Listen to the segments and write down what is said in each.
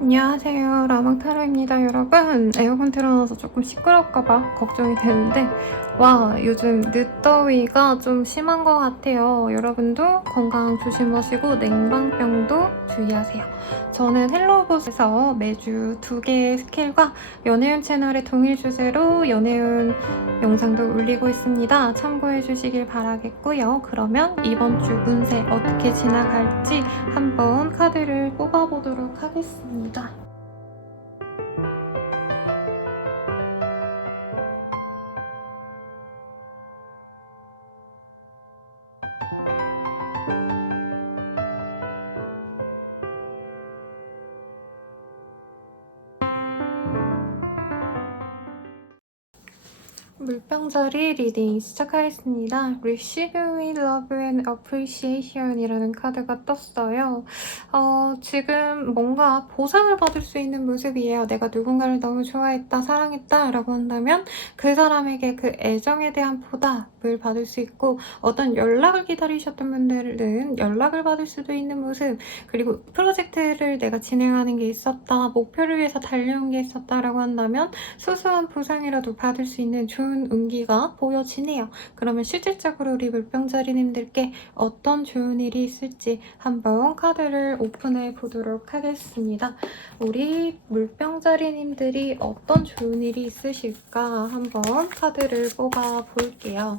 안녕하세요. 라망타로입니다, 여러분. 에어컨 틀어놔서 조금 시끄럽까봐 걱정이 되는데 와, 요즘 늦더위가 좀 심한 것 같아요. 여러분도 건강 조심하시고 냉방병도 주의하세요. 저는 헬로봇에서 매주 2개의 스킬과 연애운 채널의 동일 주제로 연애운 영상도 올리고 있습니다. 참고해 주시길 바라겠고요. 그러면 이번 주 운세 어떻게 지나갈지 한번 카드를 뽑아보도록 하겠습니다. 물병자리 리딩 시작하겠습니다. Receiving Love and Appreciation 이라는 카드가 떴어요. 지금 뭔가 보상을 받을 수 있는 모습이에요. 내가 누군가를 너무 좋아했다, 사랑했다 라고 한다면 그 사람에게 그 애정에 대한 보답을 받을 수 있고, 어떤 연락을 기다리셨던 분들은 연락을 받을 수도 있는 모습, 그리고 프로젝트를 내가 진행하는 게 있었다, 목표를 위해서 달려온 게 있었다 라고 한다면 소소한 보상이라도 받을 수 있는 좋은 운기가 보여지네요. 그러면 실질적으로 우리 물병자리님들께 어떤 좋은 일이 있을지 한번 카드를 오픈해 보도록 하겠습니다. 우리 물병자리님들이 어떤 좋은 일이 있으실까 한번 카드를 뽑아 볼게요.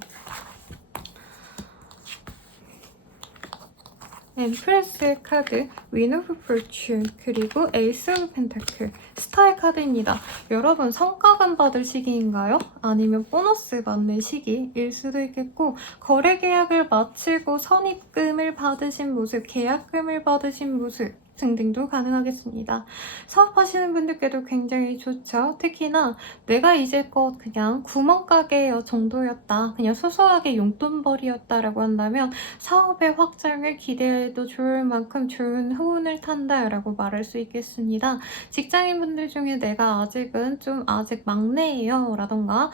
엠프레스 카드, 윈 오브 포춘, 그리고 에이스 오브 펜타클, 스타의 카드입니다. 여러분, 성과금 받을 시기인가요? 아니면 보너스 받는 시기일 수도 있겠고, 거래 계약을 마치고 선입금을 받으신 모습, 계약금을 받으신 모습 등등도 가능하겠습니다. 사업하시는 분들께도 굉장히 좋죠. 특히나 내가 이제껏 그냥 구멍가게 정도였다, 그냥 소소하게 용돈벌이였다라고 한다면 사업의 확장을 기대해도 좋을 만큼 좋은 후운을 탄다라고 말할 수 있겠습니다. 직장인분들 중에 내가 아직은 아직 막내예요 라던가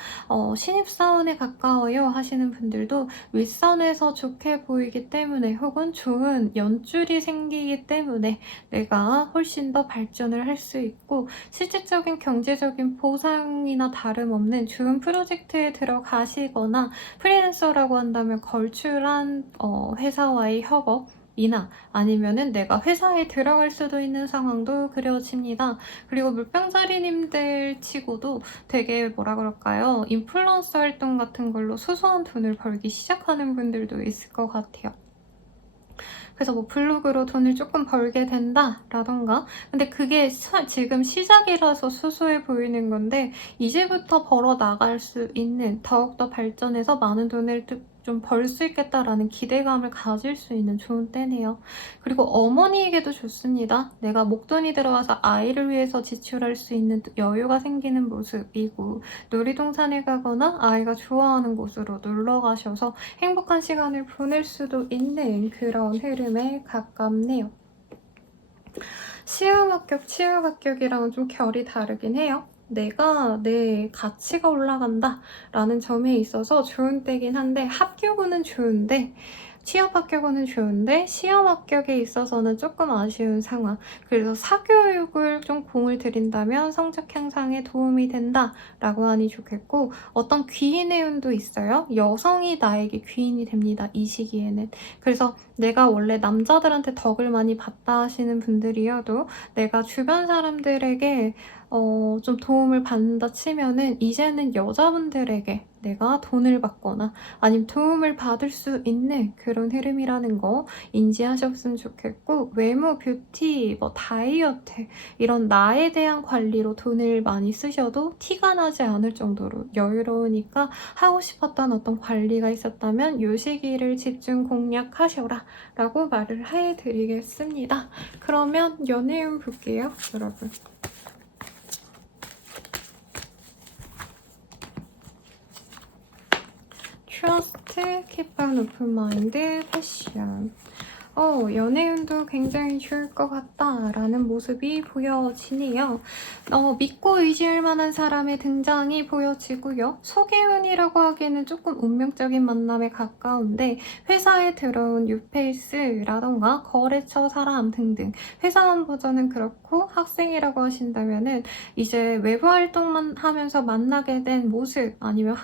신입사원에 가까워요 하시는 분들도 윗선에서 좋게 보이기 때문에, 혹은 좋은 연줄이 생기기 때문에 내가 훨씬 더 발전을 할 수 있고, 실질적인 경제적인 보상이나 다름없는 좋은 프로젝트에 들어가시거나, 프리랜서라고 한다면 걸출한 회사와의 협업이나 아니면은 내가 회사에 들어갈 수도 있는 상황도 그려집니다. 그리고 물병자리님들 치고도 되게 뭐라 그럴까요? 인플루언서 활동 같은 걸로 소소한 돈을 벌기 시작하는 분들도 있을 것 같아요. 그래서 뭐 블로그로 돈을 조금 벌게 된다 라던가, 근데 그게 지금 시작이라서 소소해 보이는 건데 이제부터 벌어 나갈 수 있는, 더욱더 발전해서 많은 돈을 좀 벌 수 있겠다라는 기대감을 가질 수 있는 좋은 때네요. 그리고 어머니에게도 좋습니다. 내가 목돈이 들어가서 아이를 위해서 지출할 수 있는 여유가 생기는 모습이고, 놀이동산에 가거나 아이가 좋아하는 곳으로 놀러 가셔서 행복한 시간을 보낼 수도 있는 그런 흐름에 가깝네요. 시음합격, 치유합격이랑은 좀 결이 다르긴 해요. 내가 내 가치가 올라간다 라는 점에 있어서 좋은 때긴 한데, 합격은 좋은데 취업 합격은 좋은데 시험 합격에 있어서는 조금 아쉬운 상황. 그래서 사교육을 좀 공을 들인다면 성적 향상에 도움이 된다라고 하니 좋겠고, 어떤 귀인의 운도 있어요. 여성이 나에게 귀인이 됩니다, 이 시기에는. 그래서 내가 원래 남자들한테 덕을 많이 받다 하시는 분들이어도 내가 주변 사람들에게 좀 도움을 받는다 치면은 이제는 여자분들에게 내가 돈을 받거나 아니면 도움을 받을 수 있는 그런 흐름이라는 거 인지하셨으면 좋겠고, 외모, 뷰티, 뭐 다이어트 이런 나에 대한 관리로 돈을 많이 쓰셔도 티가 나지 않을 정도로 여유로우니까 하고 싶었던 어떤 관리가 있었다면 이 시기를 집중 공략하셔라 라고 말을 해드리겠습니다. 그러면 연애운 볼게요, 여러분. Trust, keep an open mind, passion. 연애운도 굉장히 좋을 것 같다라는 모습이 보여지네요. 믿고 의지할 만한 사람의 등장이 보여지고요. 소개운이라고 하기에는 조금 운명적인 만남에 가까운데 회사에 들어온 뉴페이스라던가 거래처 사람 등등 회사원 버전은 그렇고 학생이라고 하신다면은 이제 외부 활동만 하면서 만나게 된 모습 아니면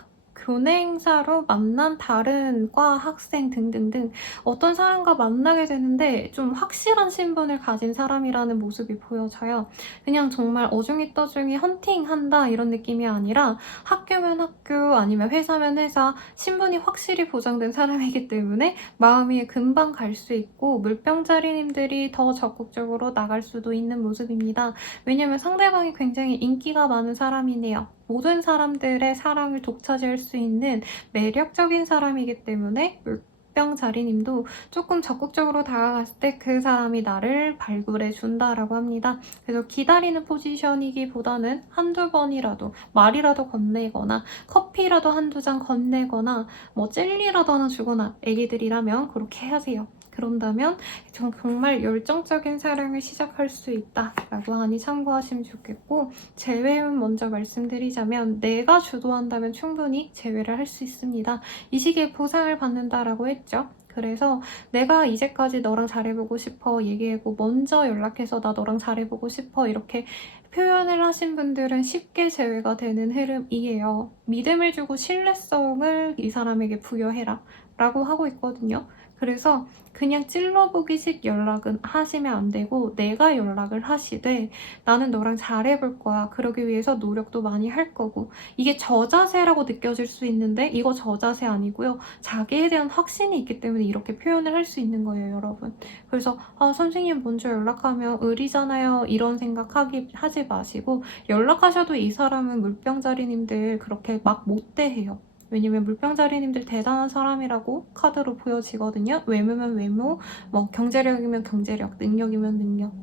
교내 행사로 만난 다른 과 학생 등등등 어떤 사람과 만나게 되는데 좀 확실한 신분을 가진 사람이라는 모습이 보여져요. 그냥 정말 어중이떠중이 헌팅한다 이런 느낌이 아니라 학교면 학교 아니면 회사면 회사 신분이 확실히 보장된 사람이기 때문에 마음이 금방 갈 수 있고 물병자리님들이 더 적극적으로 나갈 수도 있는 모습입니다. 왜냐면 상대방이 굉장히 인기가 많은 사람이네요. 모든 사람들의 사랑을 독차지할 수 있는 매력적인 사람이기 때문에 물병자리님도 조금 적극적으로 다가갔을 때 그 사람이 나를 발굴해 준다라고 합니다. 그래서 기다리는 포지션이기보다는 한두 번이라도 말이라도 건네거나 커피라도 한두 잔 건네거나 뭐 젤리라도 하나 주거나 애기들이라면 그렇게 하세요. 그런다면 정말 열정적인 사랑을 시작할 수 있다라고 하니 참고하시면 좋겠고 재회운 먼저 말씀드리자면 내가 주도한다면 충분히 재회를 할 수 있습니다. 이 시기에 보상을 받는다라고 했죠. 그래서 내가 이제까지 너랑 잘해보고 싶어 얘기하고 먼저 연락해서 나 너랑 잘해보고 싶어 이렇게 표현을 하신 분들은 쉽게 재회가 되는 흐름이에요. 믿음을 주고 신뢰성을 이 사람에게 부여해라 라고 하고 있거든요. 그래서 그냥 찔러보기식 연락은 하시면 안 되고 내가 연락을 하시되 나는 너랑 잘해볼 거야. 그러기 위해서 노력도 많이 할 거고 이게 저자세라고 느껴질 수 있는데 이거 저자세 아니고요. 자기에 대한 확신이 있기 때문에 이렇게 표현을 할 수 있는 거예요, 여러분. 그래서 선생님 먼저 연락하면 의리잖아요. 이런 생각 하지 마시고 연락하셔도 이 사람은 물병자리님들 그렇게 막 못 대해요. 왜냐면 물병자리님들 대단한 사람이라고 카드로 보여지거든요. 외모면 외모, 뭐 경제력이면 경제력, 능력이면 능력.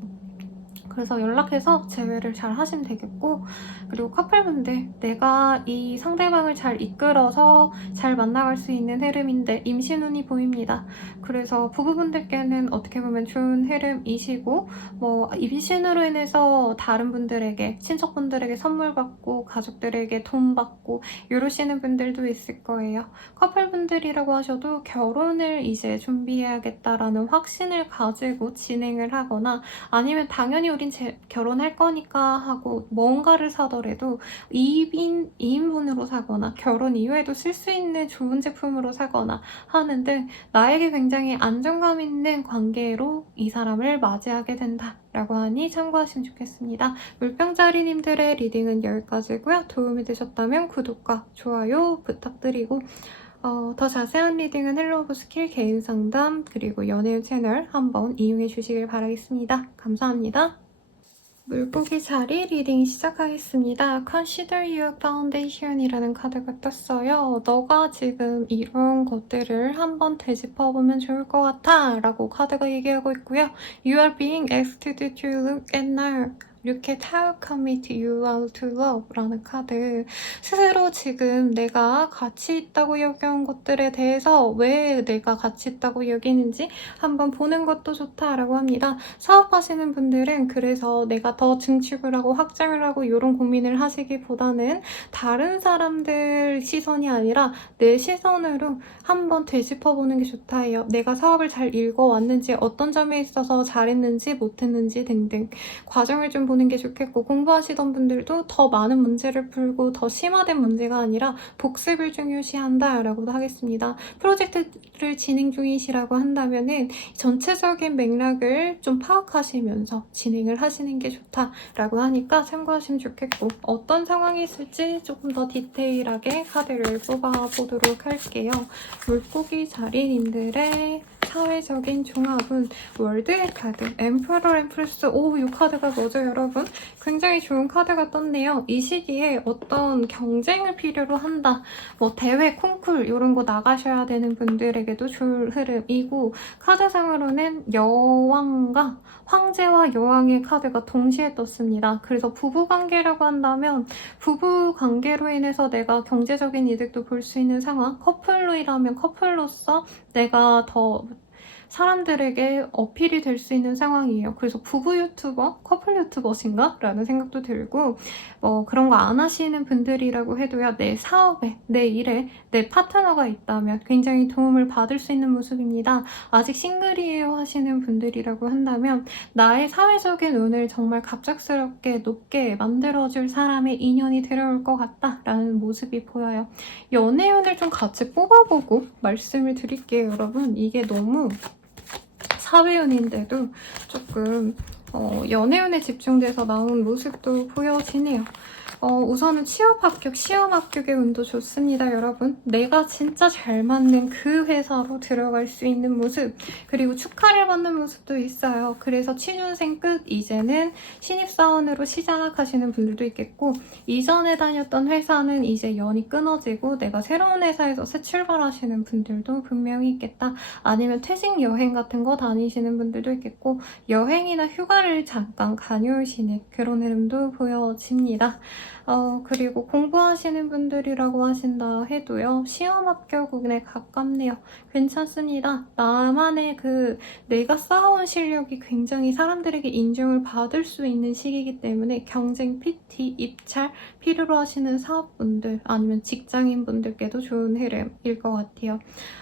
그래서 연락해서 재회를 잘 하시면 되겠고 그리고 커플분들 내가 이 상대방을 잘 이끌어서 잘 만나갈 수 있는 흐름인데 임신운이 보입니다. 그래서 부부분들께는 어떻게 보면 좋은 흐름이시고 뭐 임신으로 인해서 다른 분들에게 친척분들에게 선물 받고 가족들에게 돈 받고 이러시는 분들도 있을 거예요. 커플분들이라고 하셔도 결혼을 이제 준비해야겠다라는 확신을 가지고 진행을 하거나 아니면 당연히 우린 결혼할 거니까 하고 뭔가를 사더라도 2인분으로 사거나 결혼 이후에도 쓸 수 있는 좋은 제품으로 사거나 하는 등 나에게 굉장히 안정감 있는 관계로 이 사람을 맞이하게 된다 라고 하니 참고하시면 좋겠습니다. 물병자리님들의 리딩은 여기까지고요. 도움이 되셨다면 구독과 좋아요 부탁드리고 더 자세한 리딩은 헬로우 스킬 개인 상담 그리고 연애운 채널 한번 이용해 주시길 바라겠습니다. 감사합니다. 물고기 자리 리딩 시작하겠습니다. Consider Your Foundation이라는 카드가 떴어요. 너가 지금 이런 것들을 한번 되짚어보면 좋을 것 같아 라고 카드가 얘기하고 있고요. You are being asked to look at now. 이렇게 how commit you are to love 라는 카드. 스스로 지금 내가 가치 있다고 여겨온 것들에 대해서 왜 내가 가치 있다고 여기는지 한번 보는 것도 좋다라고 합니다. 사업하시는 분들은 그래서 내가 더 증축을 하고 확장을 하고 이런 고민을 하시기보다는 다른 사람들 시선이 아니라 내 시선으로 한번 되짚어보는 게 좋다 해요. 내가 사업을 잘 읽어왔는지 어떤 점에 있어서 잘했는지 못했는지 등등 과정을 좀 보는 게 좋겠고 공부하시던 분들도 더 많은 문제를 풀고 더 심화된 문제가 아니라 복습을 중요시한다 라고도 하겠습니다. 프로젝트를 진행 중이시라고 한다면은 전체적인 맥락을 좀 파악하시면서 진행을 하시는 게 좋다라고 하니까 참고하시면 좋겠고 어떤 상황이 있을지 조금 더 디테일하게 카드를 뽑아보도록 할게요. 물고기 자리님들의 사회적인 종합은 월드의 카드, 엠퍼러 엠프레스. 이 카드가 뭐죠, 여러분? 굉장히 좋은 카드가 떴네요. 이 시기에 어떤 경쟁을 필요로 한다, 뭐 대회, 콩쿨 이런 거 나가셔야 되는 분들에게도 좋을 흐름이고 카드상으로는 여왕과 황제와 여왕의 카드가 동시에 떴습니다. 그래서 부부관계라고 한다면 부부관계로 인해서 내가 경제적인 이득도 볼 수 있는 상황, 커플로 일하면 커플로서 내가 더 사람들에게 어필이 될 수 있는 상황이에요. 그래서 부부 유튜버, 커플 유튜버신가? 라는 생각도 들고 그런 거 안 하시는 분들이라고 해도요. 내 사업에, 내 일에 내 파트너가 있다면 굉장히 도움을 받을 수 있는 모습입니다. 아직 싱글이에요 하시는 분들이라고 한다면 나의 사회적인 운을 정말 갑작스럽게 높게 만들어줄 사람의 인연이 들어올 것 같다라는 모습이 보여요. 연애운을 좀 같이 뽑아보고 말씀을 드릴게요, 여러분. 이게 너무 사회운인데도 조금 연애운에 집중돼서 나온 모습도 보여지네요. 우선은 취업 합격, 시험 합격의 운도 좋습니다, 여러분. 내가 진짜 잘 맞는 그 회사로 들어갈 수 있는 모습, 그리고 축하를 받는 모습도 있어요. 그래서 취준생 끝, 이제는 신입사원으로 시작하시는 분들도 있겠고, 이전에 다녔던 회사는 이제 연이 끊어지고 내가 새로운 회사에서 새 출발하시는 분들도 분명히 있겠다. 아니면 퇴직 여행 같은 거 다니시는 분들도 있겠고, 여행이나 휴가를 잠깐 다녀오시는 그런 흐름도 보여집니다. 그리고 공부하시는 분들이라고 하신다 해도요. 시험 합격운에 가깝네요. 괜찮습니다. 나만의 내가 쌓아온 실력이 굉장히 사람들에게 인정을 받을 수 있는 시기이기 때문에 경쟁, PT, 입찰 필요로 하시는 사업분들 아니면 직장인분들께도 좋은 흐름일 것 같아요.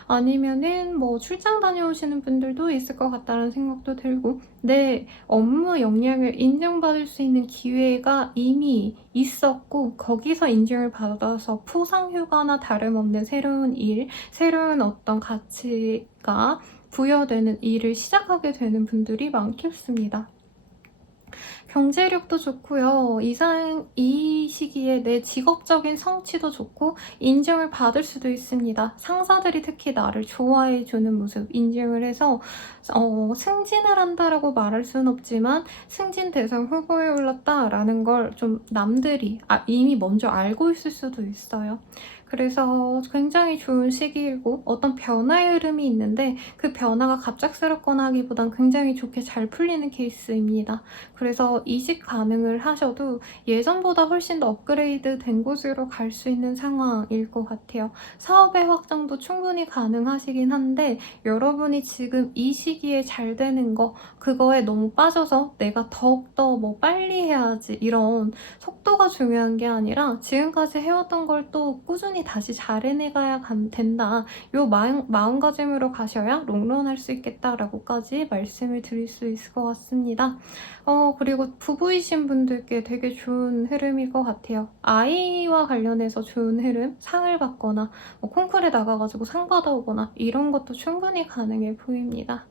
아니면은 출장 다녀오시는 분들도 있을 것 같다는 생각도 들고 내 업무 역량을 인정받을 수 있는 기회가 이미 있었고 거기서 인정을 받아서 포상휴가나 다름없는 새로운 일, 새로운 어떤 가치가 부여되는 일을 시작하게 되는 분들이 많겠습니다. 경제력도 좋고요. 이 시기에 내 직업적인 성취도 좋고 인정을 받을 수도 있습니다. 상사들이 특히 나를 좋아해주는 모습 인정을 해서 승진을 한다라고 말할 수는 없지만 승진 대상 후보에 올랐다라는 걸 좀 남들이 이미 먼저 알고 있을 수도 있어요. 그래서 굉장히 좋은 시기이고 어떤 변화의 흐름이 있는데 그 변화가 갑작스럽거나 하기보단 굉장히 좋게 잘 풀리는 케이스입니다. 그래서 이직 가능을 하셔도 예전보다 훨씬 더 업그레이드 된 곳으로 갈 수 있는 상황일 것 같아요. 사업의 확장도 충분히 가능하시긴 한데 여러분이 지금 이 시기에 잘 되는 그거에 너무 빠져서 내가 더욱더 빨리 해야지 이런 속도가 중요한 게 아니라 지금까지 해왔던 걸 또 꾸준히 다시 잘 해내가야 된다. 요 마음가짐으로 가셔야 롱런할 수 있겠다라고까지 말씀을 드릴 수 있을 것 같습니다. 그리고 부부이신 분들께 되게 좋은 흐름일 것 같아요. 아이와 관련해서 좋은 흐름, 상을 받거나 콩쿠르에 나가가지고 상 받아오거나 이런 것도 충분히 가능해 보입니다.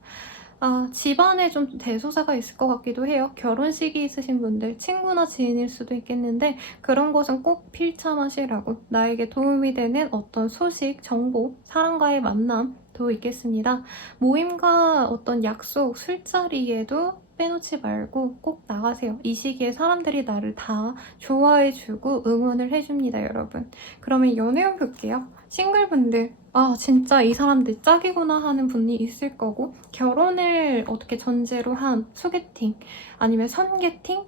집안에 좀 대소사가 있을 것 같기도 해요. 결혼식이 있으신 분들, 친구나 지인일 수도 있겠는데 그런 것은 꼭 필참하시라고 나에게 도움이 되는 어떤 소식, 정보, 사람과의 만남도 있겠습니다. 모임과 어떤 약속, 술자리에도 빼놓지 말고 꼭 나가세요. 이 시기에 사람들이 나를 다 좋아해주고 응원을 해줍니다, 여러분. 그러면 연애운 볼게요. 싱글분들, 진짜 이 사람들 짝이구나 하는 분이 있을 거고 결혼을 어떻게 전제로 한 소개팅 아니면 선개팅,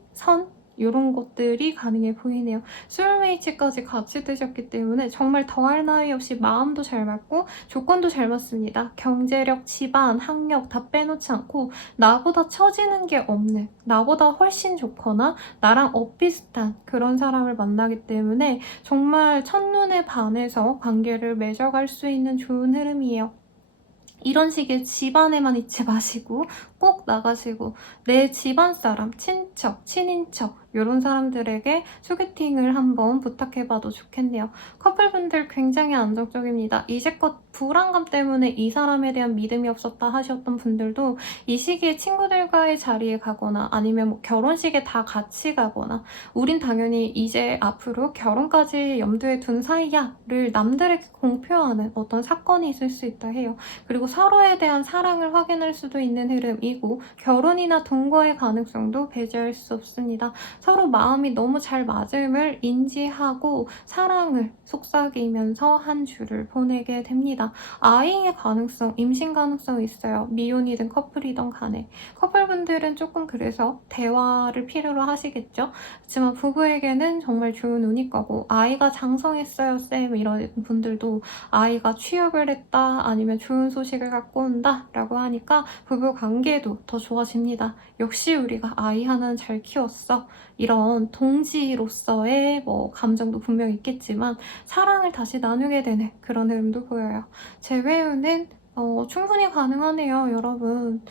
이런 것들이 가능해 보이네요. 소울메이츠까지 같이 뜨셨기 때문에 정말 더할 나위 없이 마음도 잘 맞고 조건도 잘 맞습니다. 경제력, 집안, 학력 다 빼놓지 않고 나보다 처지는 게 없는, 나보다 훨씬 좋거나 나랑 엇비슷한 그런 사람을 만나기 때문에 정말 첫눈에 반해서 관계를 맺어갈 수 있는 좋은 흐름이에요. 이런 식의 집안에만 있지 마시고 꼭 나가시고 내 집안 사람, 친척, 친인척 이런 사람들에게 소개팅을 한번 부탁해봐도 좋겠네요. 커플분들 굉장히 안정적입니다. 이제껏 불안감 때문에 이 사람에 대한 믿음이 없었다 하셨던 분들도 이 시기에 친구들과의 자리에 가거나 아니면 결혼식에 다 같이 가거나 우린 당연히 이제 앞으로 결혼까지 염두에 둔 사이야를 남들에게 공표하는 어떤 사건이 있을 수 있다 해요. 그리고 서로에 대한 사랑을 확인할 수도 있는 흐름이고 그리고 결혼이나 동거의 가능성도 배제할 수 없습니다. 서로 마음이 너무 잘 맞음을 인지하고 사랑을 속삭이면서 한 주를 보내게 됩니다. 아이의 가능성, 임신 가능성이 있어요. 미혼이든 커플이든 간에. 커플분들은 조금 그래서 대화를 필요로 하시겠죠. 그렇지만 부부에게는 정말 좋은 운이 거고, 아이가 장성했어요 쌤 이런 분들도 아이가 취업을 했다 아니면 좋은 소식을 갖고 온다 라고 하니까 부부 관계도 더 좋아집니다. 역시 우리가 아이 하나는 잘 키웠어. 이런 동지로서의 감정도 분명 있겠지만 사랑을 다시 나누게 되는 그런 흐름도 보여요. 재회운은 충분히 가능하네요, 여러분.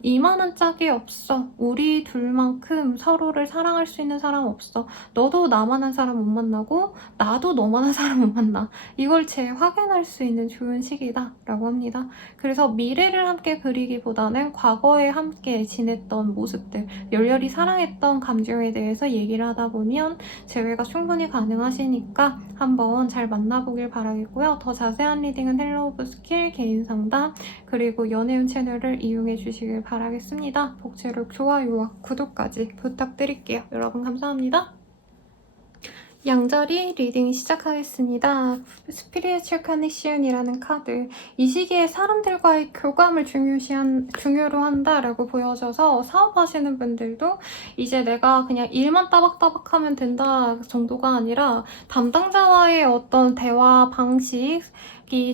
이만한 짝이 없어. 우리 둘만큼 서로를 사랑할 수 있는 사람 없어. 너도 나만한 사람 못 만나고 나도 너만한 사람 못 만나. 이걸 재확인할 수 있는 좋은 시기다 라고 합니다. 그래서 미래를 함께 그리기보다는 과거에 함께 지냈던 모습들, 열렬히 사랑했던 감정에 대해서 얘기를 하다 보면 재회가 충분히 가능하시니까 한번 잘 만나보길 바라겠고요. 더 자세한 리딩은 헬로 오브 스킬 개인 상담 그리고 연애운 채널을 이용해 주시길 바라겠습니다. 복제록 좋아요와 구독까지 부탁드릴게요. 여러분 감사합니다. 양자리 리딩 시작하겠습니다. 스피리추얼 커넥션이라는 카드. 이 시기에 사람들과의 교감을 중요로 한다라고 보여져서 사업하시는 분들도 이제 내가 그냥 일만 따박따박 하면 된다 정도가 아니라 담당자와의 어떤 대화 방식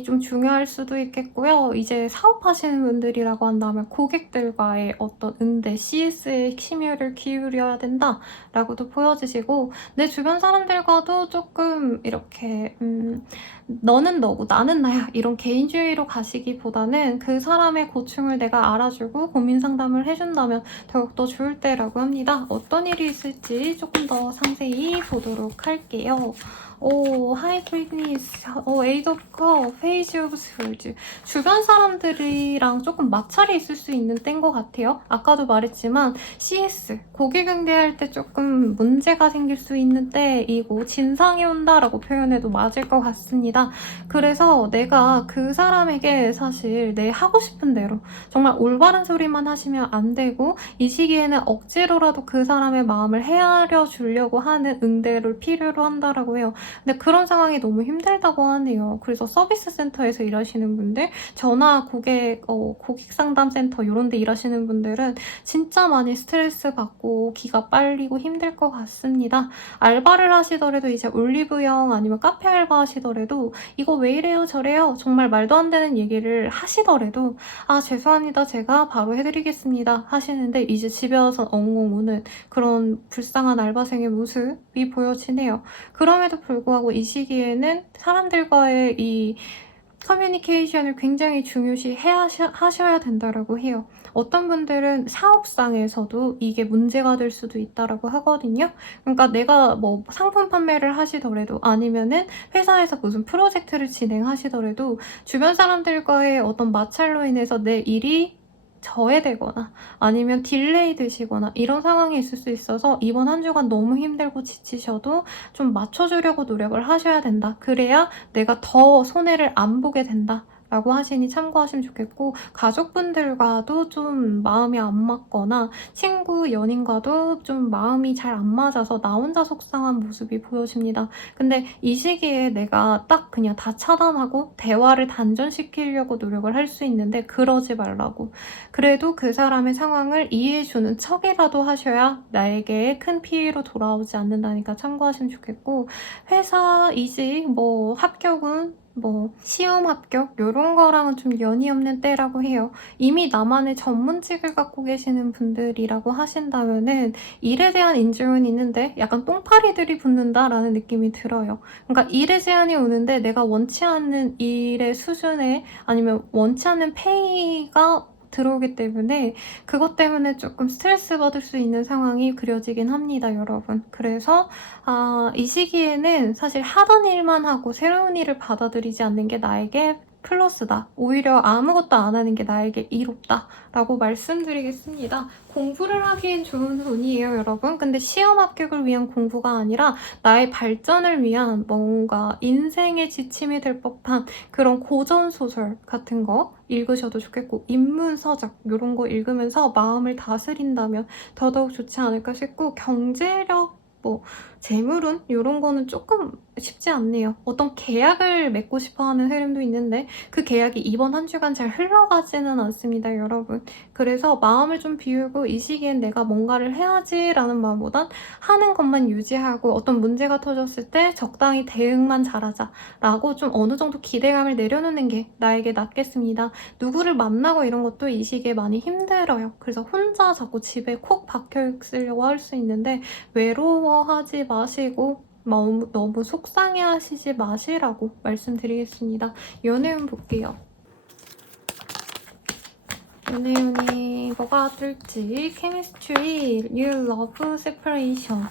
좀 중요할 수도 있겠고요. 이제 사업하시는 분들이라고 한다면 고객들과의 어떤 응대, CS에 심혈을 기울여야 된다라고도 보여지시고 내 주변 사람들과도 조금 이렇게 너는 너고 나는 나야 이런 개인주의로 가시기보다는 그 사람의 고충을 내가 알아주고 고민 상담을 해준다면 더욱더 좋을 때라고 합니다. 어떤 일이 있을지 조금 더 상세히 보도록 할게요. 하이 프리니스, 에이드 오브 컵, 페이지 오브 스월드. 주변 사람들이랑 조금 마찰이 있을 수 있는 때인 것 같아요. 아까도 말했지만 CS, 고객 응대할 때 조금 문제가 생길 수 있는 때이고 진상이 온다라고 표현해도 맞을 것 같습니다. 그래서 내가 그 사람에게 사실 내 하고 싶은 대로 정말 올바른 소리만 하시면 안 되고 이 시기에는 억지로라도 그 사람의 마음을 헤아려 주려고 하는 응대를 필요로 한다라고 해요. 근데 그런 상황이 너무 힘들다고 하네요. 그래서 서비스 센터에서 일하시는 분들, 전화 고객 상담 센터 이런 데 일하시는 분들은 진짜 많이 스트레스 받고 기가 빨리고 힘들 것 같습니다. 알바를 하시더라도 이제 올리브영 아니면 카페 알바 하시더라도 이거 왜 이래요 저래요 정말 말도 안 되는 얘기를 하시더라도 죄송합니다 제가 바로 해드리겠습니다 하시는데 이제 집에 와서 엉엉 우는 그런 불쌍한 알바생의 모습이 보여지네요. 그럼에도 불구하고 이 시기에는 사람들과의 이 커뮤니케이션을 굉장히 중요시 하셔야 된다고 해요. 어떤 분들은 사업상에서도 이게 문제가 될 수도 있다고 하거든요. 그러니까 내가 상품 판매를 하시더라도 아니면은 회사에서 무슨 프로젝트를 진행하시더라도 주변 사람들과의 어떤 마찰로 인해서 내 일이 저해되거나 아니면 딜레이 되시거나 이런 상황이 있을 수 있어서 이번 한 주간 너무 힘들고 지치셔도 좀 맞춰주려고 노력을 하셔야 된다. 그래야 내가 더 손해를 안 보게 된다. 라고 하시니 참고하시면 좋겠고 가족분들과도 좀 마음이 안 맞거나 친구, 연인과도 좀 마음이 잘 안 맞아서 나 혼자 속상한 모습이 보여집니다. 근데 이 시기에 내가 딱 그냥 다 차단하고 대화를 단전시키려고 노력을 할 수 있는데 그러지 말라고. 그래도 그 사람의 상황을 이해해주는 척이라도 하셔야 나에게 큰 피해로 돌아오지 않는다니까 참고하시면 좋겠고 회사 이직, 합격은 시험 합격 이런 거랑은 좀 연이 없는 때라고 해요. 이미 나만의 전문직을 갖고 계시는 분들이라고 하신다면은 일에 대한 인증은 있는데 약간 똥파리들이 붙는다라는 느낌이 들어요. 그러니까 일에 제한이 오는데 내가 원치 않는 일의 수준에 아니면 원치 않는 페이가 들어오기 때문에 그것 때문에 조금 스트레스 받을 수 있는 상황이 그려지긴 합니다, 여러분. 그래서 이 시기에는 사실 하던 일만 하고 새로운 일을 받아들이지 않는 게 나에게 플러스다. 오히려 아무것도 안 하는 게 나에게 이롭다. 라고 말씀드리겠습니다. 공부를 하기엔 좋은 운이에요, 여러분. 근데 시험 합격을 위한 공부가 아니라 나의 발전을 위한 뭔가 인생의 지침이 될 법한 그런 고전소설 같은 거 읽으셔도 좋겠고 인문서적 이런 거 읽으면서 마음을 다스린다면 더더욱 좋지 않을까 싶고 경제력 뭐 재물운 이런 거는 조금 쉽지 않네요. 어떤 계약을 맺고 싶어하는 흐름도 있는데 그 계약이 이번 한 주간 잘 흘러가지는 않습니다, 여러분. 그래서 마음을 좀 비우고 이 시기엔 내가 뭔가를 해야지라는 마음보단 하는 것만 유지하고 어떤 문제가 터졌을 때 적당히 대응만 잘하자라고 좀 어느 정도 기대감을 내려놓는 게 나에게 낫겠습니다. 누구를 만나고 이런 것도 이 시기에 많이 힘들어요. 그래서 혼자 자꾸 집에 콕 박혀 있으려고 할 수 있는데 외로워하지 마시고 너무 속상해하시지 마시라고 말씀드리겠습니다. 연애운 볼게요. 연애운이 뭐가 뜰지. 케미스트리, 뉴 러브, 세퍼레이션.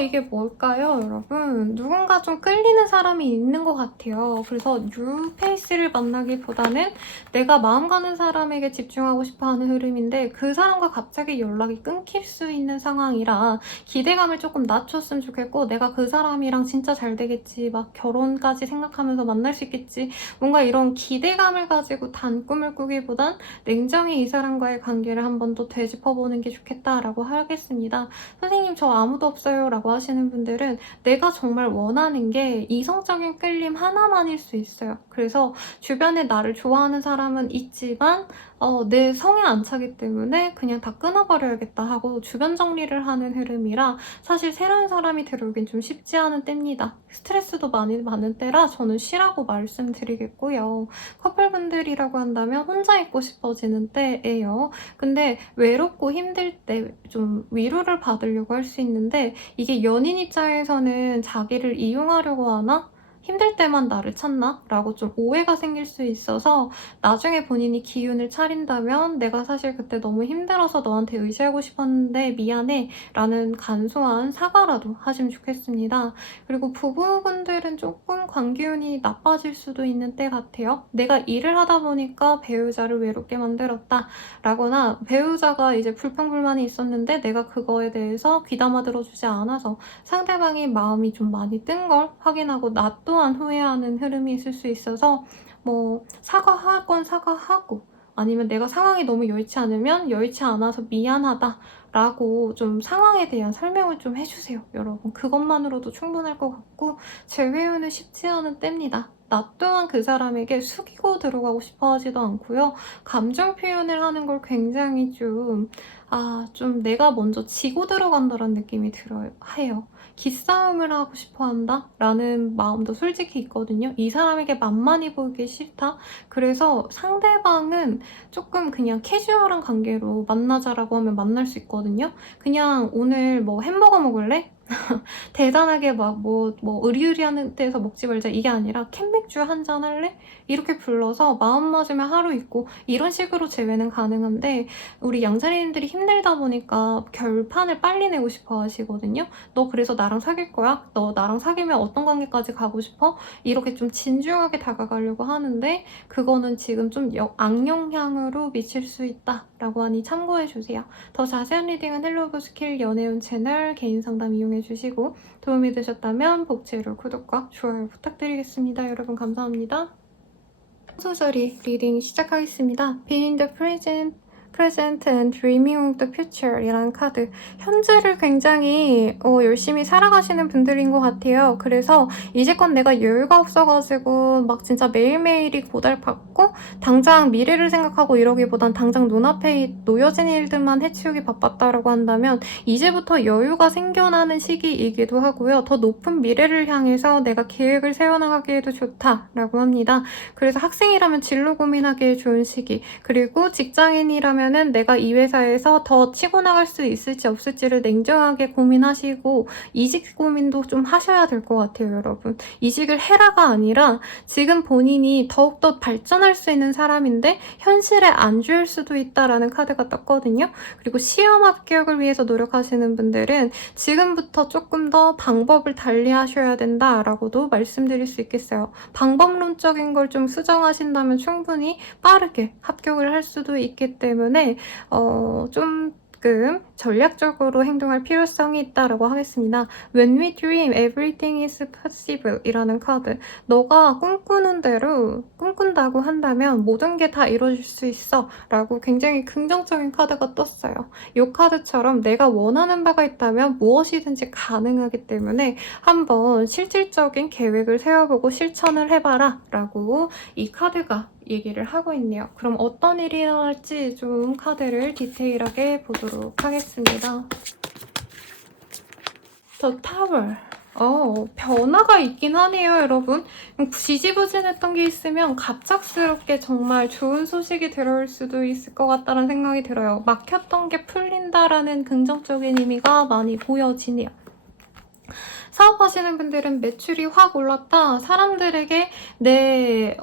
이게 뭘까요, 여러분? 누군가 좀 끌리는 사람이 있는 것 같아요. 그래서 뉴 페이스를 만나기보다는 내가 마음 가는 사람에게 집중하고 싶어하는 흐름인데 그 사람과 갑자기 연락이 끊길 수 있는 상황이라 기대감을 조금 낮췄으면 좋겠고 내가 그 사람이랑 진짜 잘 되겠지, 막 결혼까지 생각하면서 만날 수 있겠지, 뭔가 이런 기대감을 가지고 단 꿈을 꾸기보단 냉정히 이 사람과의 관계를 한 번 더 되짚어보는 게 좋겠다라고 하겠습니다. 선생님 저 아무도 없어요 라고 하시는 분들은 내가 정말 원하는 게 이성적인 끌림 하나만일 수 있어요. 그래서 주변에 나를 좋아하는 사람은 있지만 내 성에 안 차기 때문에 그냥 다 끊어버려야겠다 하고 주변 정리를 하는 흐름이라 사실 새로운 사람이 들어오긴 좀 쉽지 않은 때입니다. 스트레스도 많이 받는 때라 저는 쉬라고 말씀드리겠고요. 커플분들이라고 한다면 혼자 있고 싶어지는 때예요. 근데 외롭고 힘들 때 좀 위로를 받으려고 할 수 있는데 이게 연인 입장에서는 자기를 이용하려고 하나? 힘들 때만 나를 찾나? 라고 좀 오해가 생길 수 있어서 나중에 본인이 기운을 차린다면 내가 사실 그때 너무 힘들어서 너한테 의지하고 싶었는데 미안해 라는 간소한 사과라도 하시면 좋겠습니다. 그리고 부부분들은 조금 관계운이 나빠질 수도 있는 때 같아요. 내가 일을 하다 보니까 배우자를 외롭게 만들었다 라거나 배우자가 이제 불평불만이 있었는데 내가 그거에 대해서 귀담아 들어주지 않아서 상대방이 마음이 좀 많이 뜬 걸 확인하고 나 또한 후회하는 흐름이 있을 수 있어서 뭐 사과할 건 사과하고 아니면 내가 상황이 너무 여의치 않으면 여의치 않아서 미안하다 라고 좀 상황에 대한 설명을 좀 해주세요, 여러분. 그것만으로도 충분할 것 같고 재회원은 쉽지 않은 때입니다. 나 또한 그 사람에게 숙이고 들어가고 싶어 하지도 않고요. 감정 표현을 하는 걸 굉장히 좀 내가 먼저 지고 들어간다는 느낌이 해요. 기싸움을 하고 싶어 한다? 라는 마음도 솔직히 있거든요. 이 사람에게 만만히 보이기 싫다? 그래서 상대방은 조금 그냥 캐주얼한 관계로 만나자라고 하면 만날 수 있거든요. 그냥 오늘 뭐 햄버거 먹을래? 대단하게 의리의리한 데서 먹지 말자 이게 아니라 캔맥주 한잔 할래? 이렇게 불러서 마음 맞으면 하루 있고 이런 식으로 재회는 가능한데 우리 양자리님들이 힘들다 보니까 결판을 빨리 내고 싶어 하시거든요. 너 그래서 나랑 사귈 거야? 너 나랑 사귀면 어떤 관계까지 가고 싶어? 이렇게 좀 진중하게 다가가려고 하는데 그거는 지금 좀 악영향으로 미칠 수 있다라고 하니 참고해주세요. 더 자세한 리딩은 헬로브 스킬 연애운 채널 개인 상담 이용해주시고 도움이 되셨다면 복제로 구독과 좋아요 부탁드리겠습니다. 여러분 감사합니다. 소설이 리딩 시작하겠습니다. Being the present and dreaming of the future 이라는 카드. 현재를 굉장히 열심히 살아가시는 분들인 것 같아요. 그래서 이제껏 내가 여유가 없어가지고 막 진짜 매일매일이 고달팠고 당장 미래를 생각하고 이러기보단 당장 눈앞에 놓여진 일들만 해치우기 바빴다라고 한다면 이제부터 여유가 생겨나는 시기이기도 하고요. 더 높은 미래를 향해서 내가 계획을 세워나가기에도 좋다라고 합니다. 그래서 학생이라면 진로 고민하기에 좋은 시기, 그리고 직장인이라면 내가 이 회사에서 더 치고 나갈 수 있을지 없을지를 냉정하게 고민하시고 이직 고민도 좀 하셔야 될 것 같아요, 여러분. 이직을 해라가 아니라 지금 본인이 더욱더 발전할 수 있는 사람인데 현실에 안주일 수도 있다라는 카드가 떴거든요. 그리고 시험 합격을 위해서 노력하시는 분들은 지금부터 조금 더 방법을 달리 하셔야 된다라고도 말씀드릴 수 있겠어요. 방법론적인 걸 좀 수정하신다면 충분히 빠르게 합격을 할 수도 있기 때문에 조금 전략적으로 행동할 필요성이 있다라고 하겠습니다. When we dream, everything is possible 이라는 카드. 너가 꿈꾸는 대로 꿈꾼다고 한다면 모든 게 다 이루어질 수 있어 라고 굉장히 긍정적인 카드가 떴어요. 이 카드처럼 내가 원하는 바가 있다면 무엇이든지 가능하기 때문에 한번 실질적인 계획을 세워보고 실천을 해봐라 라고 이 카드가 얘기를 하고 있네요. 그럼 어떤 일이 일어날지 좀 카드를 디테일하게 보도록 하겠습니다. The Tower. 변화가 있긴 하네요, 여러분. 지지부진했던 게 있으면 갑작스럽게 정말 좋은 소식이 들어올 수도 있을 것 같다는 생각이 들어요. 막혔던 게 풀린다라는 긍정적인 의미가 많이 보여지네요. 사업하시는 분들은 매출이 확 올랐다. 사람들에게 내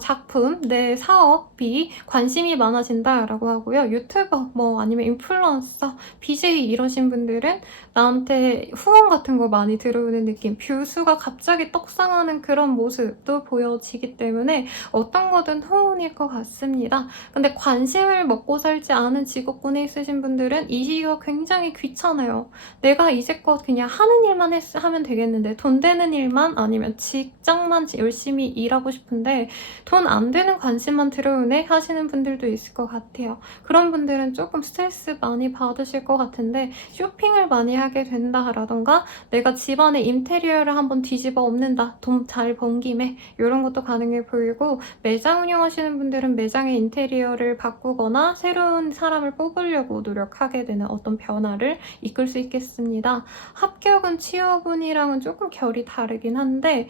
작품, 내 사업이 관심이 많아진다라고 하고요. 유튜버, 아니면 인플루언서, BJ 이러신 분들은 나한테 후원 같은 거 많이 들어오는 느낌, 뷰수가 갑자기 떡상하는 그런 모습도 보여지기 때문에 어떤 거든 호응일 것 같습니다. 근데 관심을 먹고 살지 않은 직업군에 있으신 분들은 이 시기가 굉장히 귀찮아요. 내가 이제껏 그냥 하는 일만 하면 되겠는데 돈 되는 일만 아니면 직장만 열심히 일하고 싶은데 돈 안 되는 관심만 들어오네 하시는 분들도 있을 것 같아요. 그런 분들은 조금 스트레스 많이 받으실 것 같은데 쇼핑을 많이 하게 된다라던가 내가 집안의 인테리어를 한번 뒤집어 엎는다, 돈 잘 번 김에 이런 것도 가능해 보이고, 매장 운영하시는 분들은 매장의 인테리어를 바꾸거나 새로운 사람을 뽑으려고 노력하게 되는 어떤 변화를 이끌 수 있겠습니다. 합격은 취업운이랑은 조금 결이 다르긴 한데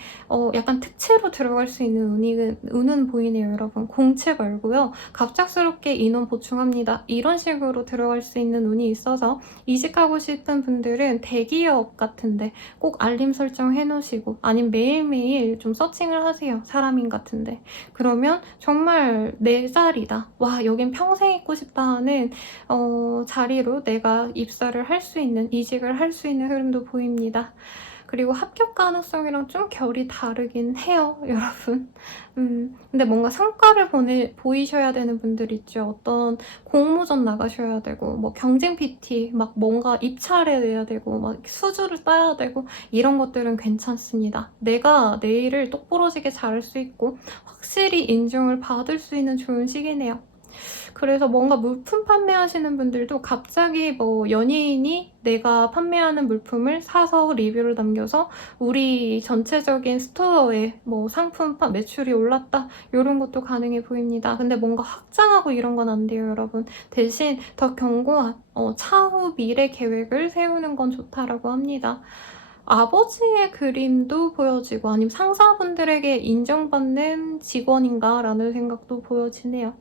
약간 특채로 들어갈 수 있는 운은 보이네요, 여러분. 공채 말고요. 갑작스럽게 인원 보충합니다. 이런 식으로 들어갈 수 있는 운이 있어서 이직하고 싶은 분들은 대기업 같은데 꼭 알림 설정 해놓으시고 아니면 매일매일 좀 서칭을 하세요. 사람인 같은데. 그러면 정말 내 자리다. 와, 여긴 평생 있고 싶다 하는 자리로 내가 입사를 할 수 있는, 이직을 할 수 있는 흐름도 보입니다. 그리고 합격 가능성이랑 좀 결이 다르긴 해요, 여러분. 근데 뭔가 성과를 보이셔야 되는 분들 있죠. 어떤 공모전 나가셔야 되고, 경쟁 PT, 뭔가 입찰해 내야 되고, 수주를 따야 되고, 이런 것들은 괜찮습니다. 내가 내 일을 똑부러지게 잘할 수 있고, 확실히 인정을 받을 수 있는 좋은 시기네요. 그래서 뭔가 물품 판매하시는 분들도 갑자기 연예인이 내가 판매하는 물품을 사서 리뷰를 남겨서 우리 전체적인 스토어에 상품 매출이 올랐다, 이런 것도 가능해 보입니다. 근데 뭔가 확장하고 이런 건 안 돼요, 여러분. 대신 더 견고한 차후 미래 계획을 세우는 건 좋다라고 합니다. 아버지의 그림도 보여지고 아니면 상사분들에게 인정받는 직원인가라는 생각도 보여지네요.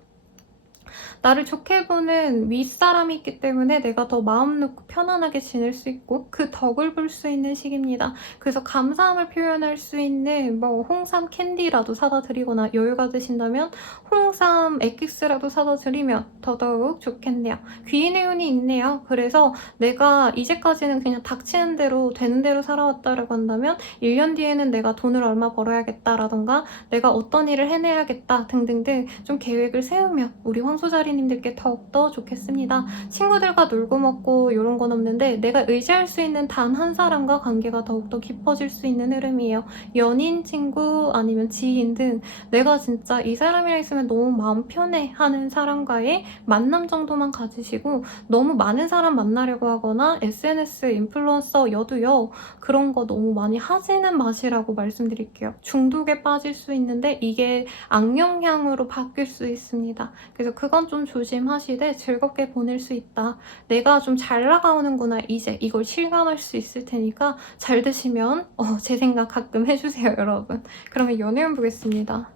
나를 좋게 보는 윗사람이 있기 때문에 내가 더 마음 놓고 편안하게 지낼 수 있고 그 덕을 볼 수 있는 시기입니다. 그래서 감사함을 표현할 수 있는 홍삼 캔디라도 사다 드리거나 여유가 되신다면 홍삼 액기스라도 사다 드리면 더더욱 좋겠네요. 귀인의 운이 있네요. 그래서 내가 이제까지는 그냥 닥치는 대로 되는 대로 살아왔다라고 한다면 1년 뒤에는 내가 돈을 얼마 벌어야겠다라던가 내가 어떤 일을 해내야겠다 등등등 좀 계획을 세우면 우리 황소자리님들께 더욱더 좋겠습니다. 친구들과 놀고 먹고 이런 건 없는데 내가 의지할 수 있는 단 한 사람과 관계가 더욱더 깊어질 수 있는 흐름이에요. 연인, 친구 아니면 지인 등 내가 진짜 이 사람이랑 있으면 너무 마음 편해 하는 사람과의 만남 정도만 가지시고 너무 많은 사람 만나려고 하거나 SNS 인플루언서여도요, 그런 거 너무 많이 하지는 마시라고 말씀드릴게요. 중독에 빠질 수 있는데 이게 악영향으로 바뀔 수 있습니다. 그래서 그건 좀 조심하시되 즐겁게 보낼 수 있다. 내가 좀 잘 나가오는구나, 이제 이걸 실감할 수 있을 테니까 잘 되시면 제 생각 가끔 해주세요, 여러분. 그러면 연애운 보겠습니다.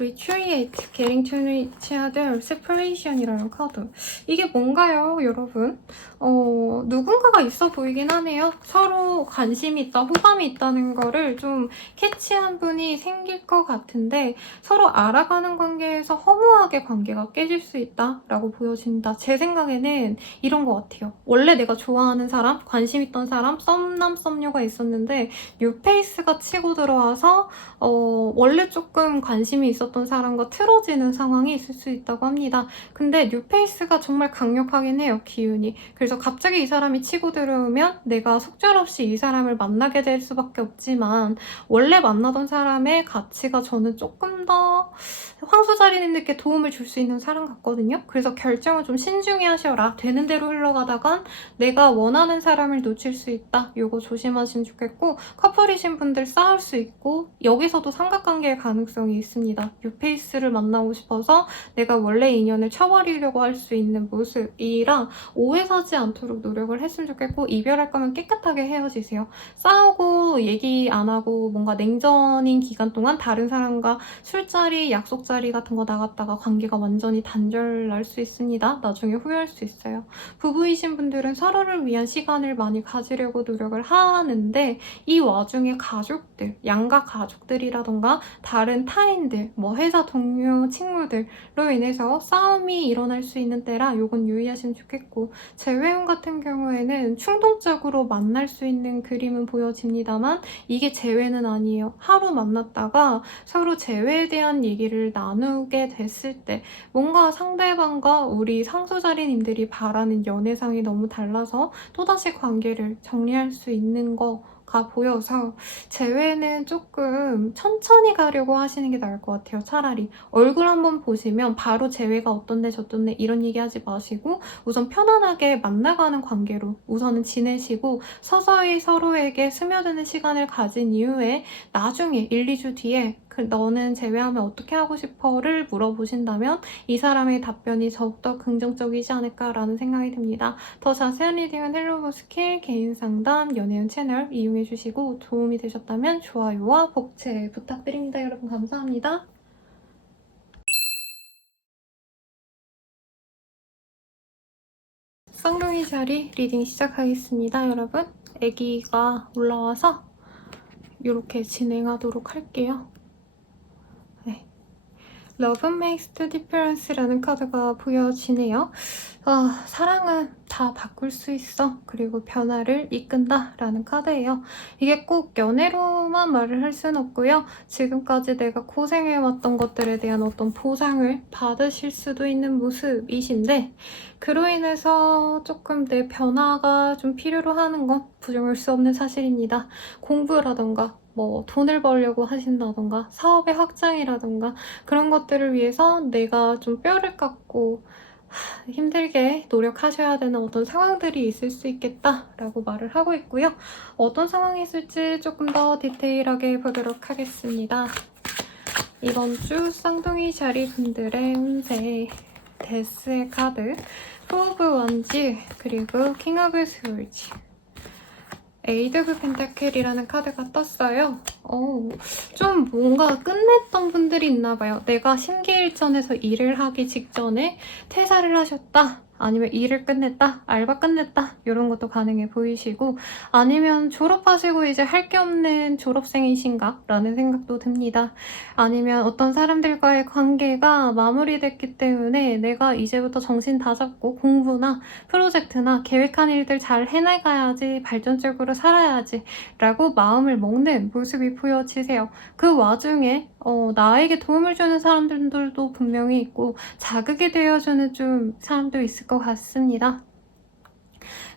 Retreat, Getting to know each other, Separation이라는 카드. 이게 뭔가요, 여러분? 누군가가 있어 보이긴 하네요. 서로 관심이 있다, 호감이 있다는 거를 좀 캐치한 분이 생길 것 같은데 서로 알아가는 관계에서 허무하게 관계가 깨질 수 있다라고 보여진다. 제 생각에는 이런 것 같아요. 원래 내가 좋아하는 사람, 관심 있던 사람, 썸남, 썸녀가 있었는데 뉴페이스가 치고 들어와서 원래 조금 관심이 있었던 있었던 사람과 틀어지는 상황이 있을 수 있다고 합니다. 근데 뉴페이스가 정말 강력하긴 해요, 기운이. 그래서 갑자기 이 사람이 치고 들어오면 내가 속절없이 이 사람을 만나게 될 수밖에 없지만 원래 만나던 사람의 가치가 저는 조금 더 황소자리님들께 도움을 줄 수 있는 사람 같거든요. 그래서 결정을 좀 신중히 하셔라. 되는 대로 흘러가다간 내가 원하는 사람을 놓칠 수 있다. 요거 조심하시면 좋겠고, 커플이신 분들 싸울 수 있고 여기서도 삼각관계의 가능성이 있습니다. 뉴페이스를 만나고 싶어서 내가 원래 인연을 쳐버리려고 할 수 있는 모습이라 오해 사지 않도록 노력을 했으면 좋겠고, 이별할 거면 깨끗하게 헤어지세요. 싸우고 얘기 안 하고 뭔가 냉전인 기간 동안 다른 사람과 술자리, 약속자리 같은 거 나갔다가 관계가 완전히 단절날 수 있습니다. 나중에 후회할 수 있어요. 부부이신 분들은 서로를 위한 시간을 많이 가지려고 노력을 하는데 이 와중에 가족들, 양가 가족들이라던가 다른 타인들, 뭐 회사 동료, 친구들로 인해서 싸움이 일어날 수 있는 때라 요건 유의하시면 좋겠고, 재회원 같은 경우에는 충동적으로 만날 수 있는 그림은 보여집니다만 이게 재회는 아니에요. 하루 만났다가 서로 재회에 대한 얘기를 나누게 됐을 때 뭔가 상대방과 우리 상소자리님들이 바라는 연애상이 너무 달라서 또다시 관계를 정리할 수 있는 거가 보여서 재회는 조금 천천히 가려고 하시는 게 나을 것 같아요. 차라리 얼굴 한번 보시면 바로 재회가 어떤데 저떤데 이런 얘기 하지 마시고 우선 편안하게 만나가는 관계로 우선은 지내시고 서서히 서로에게 스며드는 시간을 가진 이후에 나중에 1, 2주 뒤에 너는 제외하면 어떻게 하고 싶어?를 물어보신다면 이 사람의 답변이 더욱더 긍정적이지 않을까라는 생각이 듭니다. 더 자세한 리딩은 헬로우 스킬, 개인 상담, 연애운 채널 이용해주시고 도움이 되셨다면 좋아요와 복채 부탁드립니다. 여러분 감사합니다. 쌍둥이 자리 리딩 시작하겠습니다. 여러분 아기가 올라와서 이렇게 진행하도록 할게요. Love makes the difference라는 카드가 보여지네요. 사랑은 다 바꿀 수 있어. 그리고 변화를 이끈다 라는 카드예요. 이게 꼭 연애로만 말을 할 수는 없고요. 지금까지 내가 고생해왔던 것들에 대한 어떤 보상을 받으실 수도 있는 모습이신데 그로 인해서 조금 내 변화가 좀 필요로 하는 건 부정할 수 없는 사실입니다. 공부라던가 뭐 돈을 벌려고 하신다던가 사업의 확장이라던가 그런 것들을 위해서 내가 좀 뼈를 깎고 힘들게 노력하셔야 되는 어떤 상황들이 있을 수 있겠다라고 말을 하고 있고요. 어떤 상황이 있을지 조금 더 디테일하게 보도록 하겠습니다. 이번 주 쌍둥이 자리 분들의 운세 데스의 카드, 포 오브 원즈, 그리고 킹 오브 스월즈, 에이드 오브 펜타클이라는 카드가 떴어요. 좀 뭔가 끝냈던 분들이 있나봐요. 내가 심기일전에서 일을 하기 직전에 퇴사를 하셨다. 아니면 일을 끝냈다, 알바 끝냈다 이런 것도 가능해 보이시고 아니면 졸업하시고 이제 할 게 없는 졸업생이신가? 라는 생각도 듭니다. 아니면 어떤 사람들과의 관계가 마무리됐기 때문에 내가 이제부터 정신 다 잡고 공부나 프로젝트나 계획한 일들 잘 해나가야지, 발전적으로 살아야지 라고 마음을 먹는 모습이 보여지세요. 그 와중에 나에게 도움을 주는 사람들도 분명히 있고 자극이 되어주는 좀 사람도 있을 것 같습니다.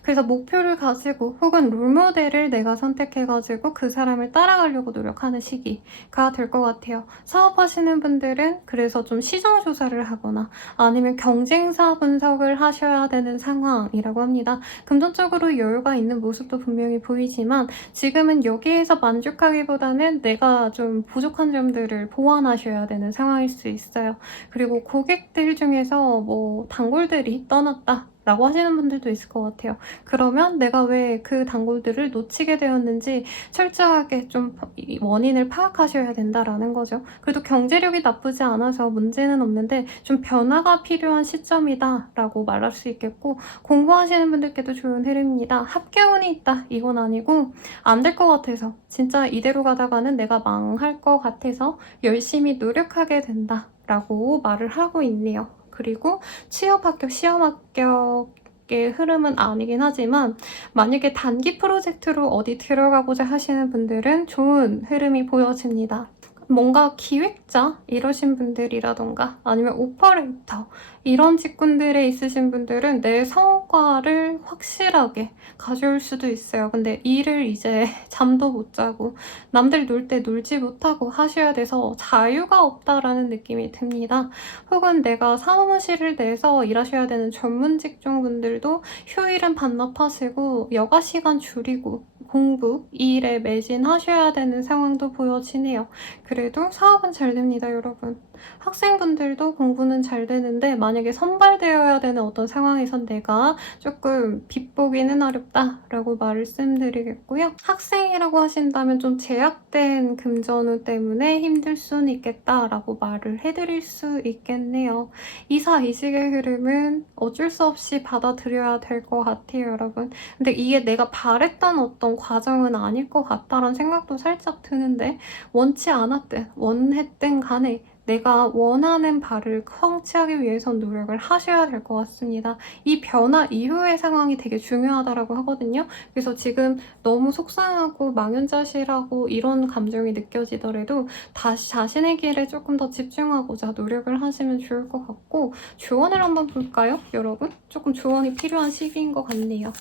그래서 목표를 가지고 혹은 롤모델을 내가 선택해가지고 그 사람을 따라가려고 노력하는 시기가 될 것 같아요. 사업하시는 분들은 그래서 좀 시장 조사를 하거나 아니면 경쟁사 분석을 하셔야 되는 상황이라고 합니다. 금전적으로 여유가 있는 모습도 분명히 보이지만 지금은 여기에서 만족하기보다는 내가 좀 부족한 점들을 보완하셔야 되는 상황일 수 있어요. 그리고 고객들 중에서 뭐 단골들이 떠났다 라고 하시는 분들도 있을 것 같아요. 그러면 내가 왜 그 단골들을 놓치게 되었는지 철저하게 좀 원인을 파악하셔야 된다라는 거죠. 그래도 경제력이 나쁘지 않아서 문제는 없는데 좀 변화가 필요한 시점이다 라고 말할 수 있겠고, 공부하시는 분들께도 좋은 흐름입니다. 합격운이 있다 이건 아니고 안 될 것 같아서, 진짜 이대로 가다가는 내가 망할 것 같아서 열심히 노력하게 된다 라고 말을 하고 있네요. 그리고 취업 합격, 시험 합격의 흐름은 아니긴 하지만 만약에 단기 프로젝트로 어디 들어가고자 하시는 분들은 좋은 흐름이 보여집니다. 뭔가 기획자 이러신 분들이라던가 아니면 오퍼레이터 이런 직군들에 있으신 분들은 내 성과를 확실하게 가져올 수도 있어요. 근데 일을 이제 잠도 못 자고 남들 놀 때 놀지 못하고 하셔야 돼서 자유가 없다라는 느낌이 듭니다. 혹은 내가 사무실을 내서 일하셔야 되는 전문 직종분들도 휴일은 반납하시고 여가 시간 줄이고 공부, 일에 매진하셔야 되는 상황도 보여지네요. 그래도 사업은 잘 됩니다, 여러분. 학생분들도 공부는 잘 되는데 만약에 선발되어야 되는 어떤 상황에선 내가 조금 빗보기는 어렵다라고 말씀드리겠고요. 학생이라고 하신다면 좀 제약된 금전운 때문에 힘들 수는 있겠다라고 말을 해드릴 수 있겠네요. 이사이직의 흐름은 어쩔 수 없이 받아들여야 될 것 같아요, 여러분. 근데 이게 내가 바랬던 어떤 과정은 아닐 것 같다라는 생각도 살짝 드는데 원치 않았든 원했든 간에 내가 원하는 바를 성취하기 위해선 노력을 하셔야 될 것 같습니다. 이 변화 이후의 상황이 되게 중요하다고 하거든요. 그래서 지금 너무 속상하고 망연자실하고 이런 감정이 느껴지더라도 다시 자신의 길에 조금 더 집중하고자 노력을 하시면 좋을 것 같고 조언을 한번 볼까요, 여러분? 조금 조언이 필요한 시기인 것 같네요.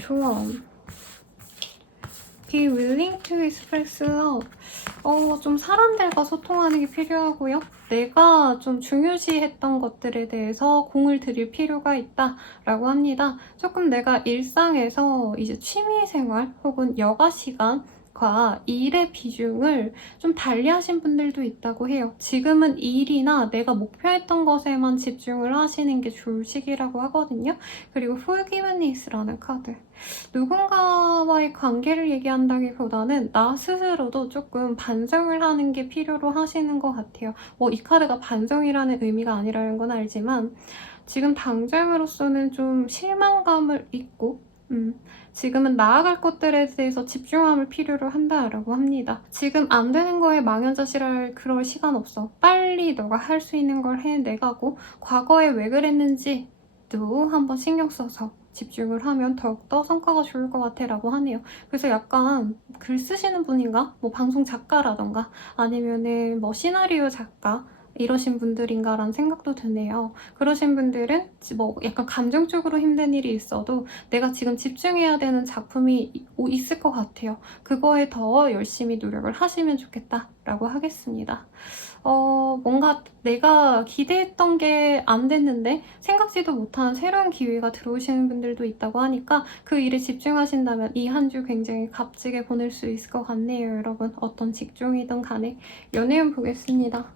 조언. Be willing to express love. 좀 사람들과 소통하는 게 필요하고요. 내가 좀 중요시했던 것들에 대해서 공을 들일 필요가 있다라고 합니다. 조금 내가 일상에서 이제 취미생활 혹은 여가 시간 과 일의 비중을 좀 달리하신 분들도 있다고 해요. 지금은 일이나 내가 목표했던 것에만 집중을 하시는 게 좋을 시기라고 하거든요. 그리고 forgiveness라는 카드. 누군가와의 관계를 얘기한다기보다는 나 스스로도 조금 반성을 하는 게 필요로 하시는 것 같아요. 이 카드가 반성이라는 의미가 아니라는 건 알지만 지금 당장으로서는 좀 실망감을 잊고 지금은 나아갈 것들에 대해서 집중함을 필요로 한다라고 합니다. 지금 안 되는 거에 망연자실할 그럴 시간 없어. 빨리 너가 할 수 있는 걸 해내가고 과거에 왜 그랬는지도 한번 신경 써서 집중을 하면 더욱더 성과가 좋을 것 같아 라고 하네요. 그래서 약간 글 쓰시는 분인가? 뭐 방송 작가라던가 아니면은 뭐 시나리오 작가 이러신 분들인가라는 생각도 드네요. 그러신 분들은 뭐 약간 감정적으로 힘든 일이 있어도 내가 지금 집중해야 되는 작품이 있을 것 같아요. 그거에 더 열심히 노력을 하시면 좋겠다라고 하겠습니다. 뭔가 내가 기대했던 게 안 됐는데 생각지도 못한 새로운 기회가 들어오시는 분들도 있다고 하니까 그 일에 집중하신다면 이 한 주 굉장히 값지게 보낼 수 있을 것 같네요, 여러분. 어떤 직종이든 간에. 연애운 보겠습니다.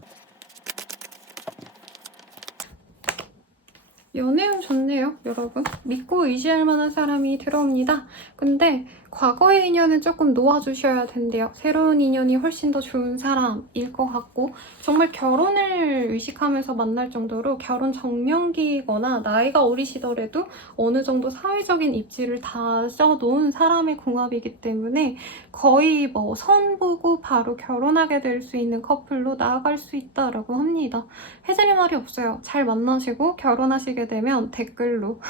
연애운 좋네요, 여러분. 믿고 의지할 만한 사람이 들어옵니다. 근데 과거의 인연은 조금 놓아주셔야 된대요. 새로운 인연이 훨씬 더 좋은 사람일 것 같고 정말 결혼을 의식하면서 만날 정도로 결혼 정년기거나 나이가 어리시더라도 어느 정도 사회적인 입지를 다 써놓은 사람의 궁합이기 때문에 거의 뭐 선보고 바로 결혼하게 될 수 있는 커플로 나아갈 수 있다라고 합니다. 해드릴 말이 없어요. 잘 만나시고 결혼하시게 되면 댓글로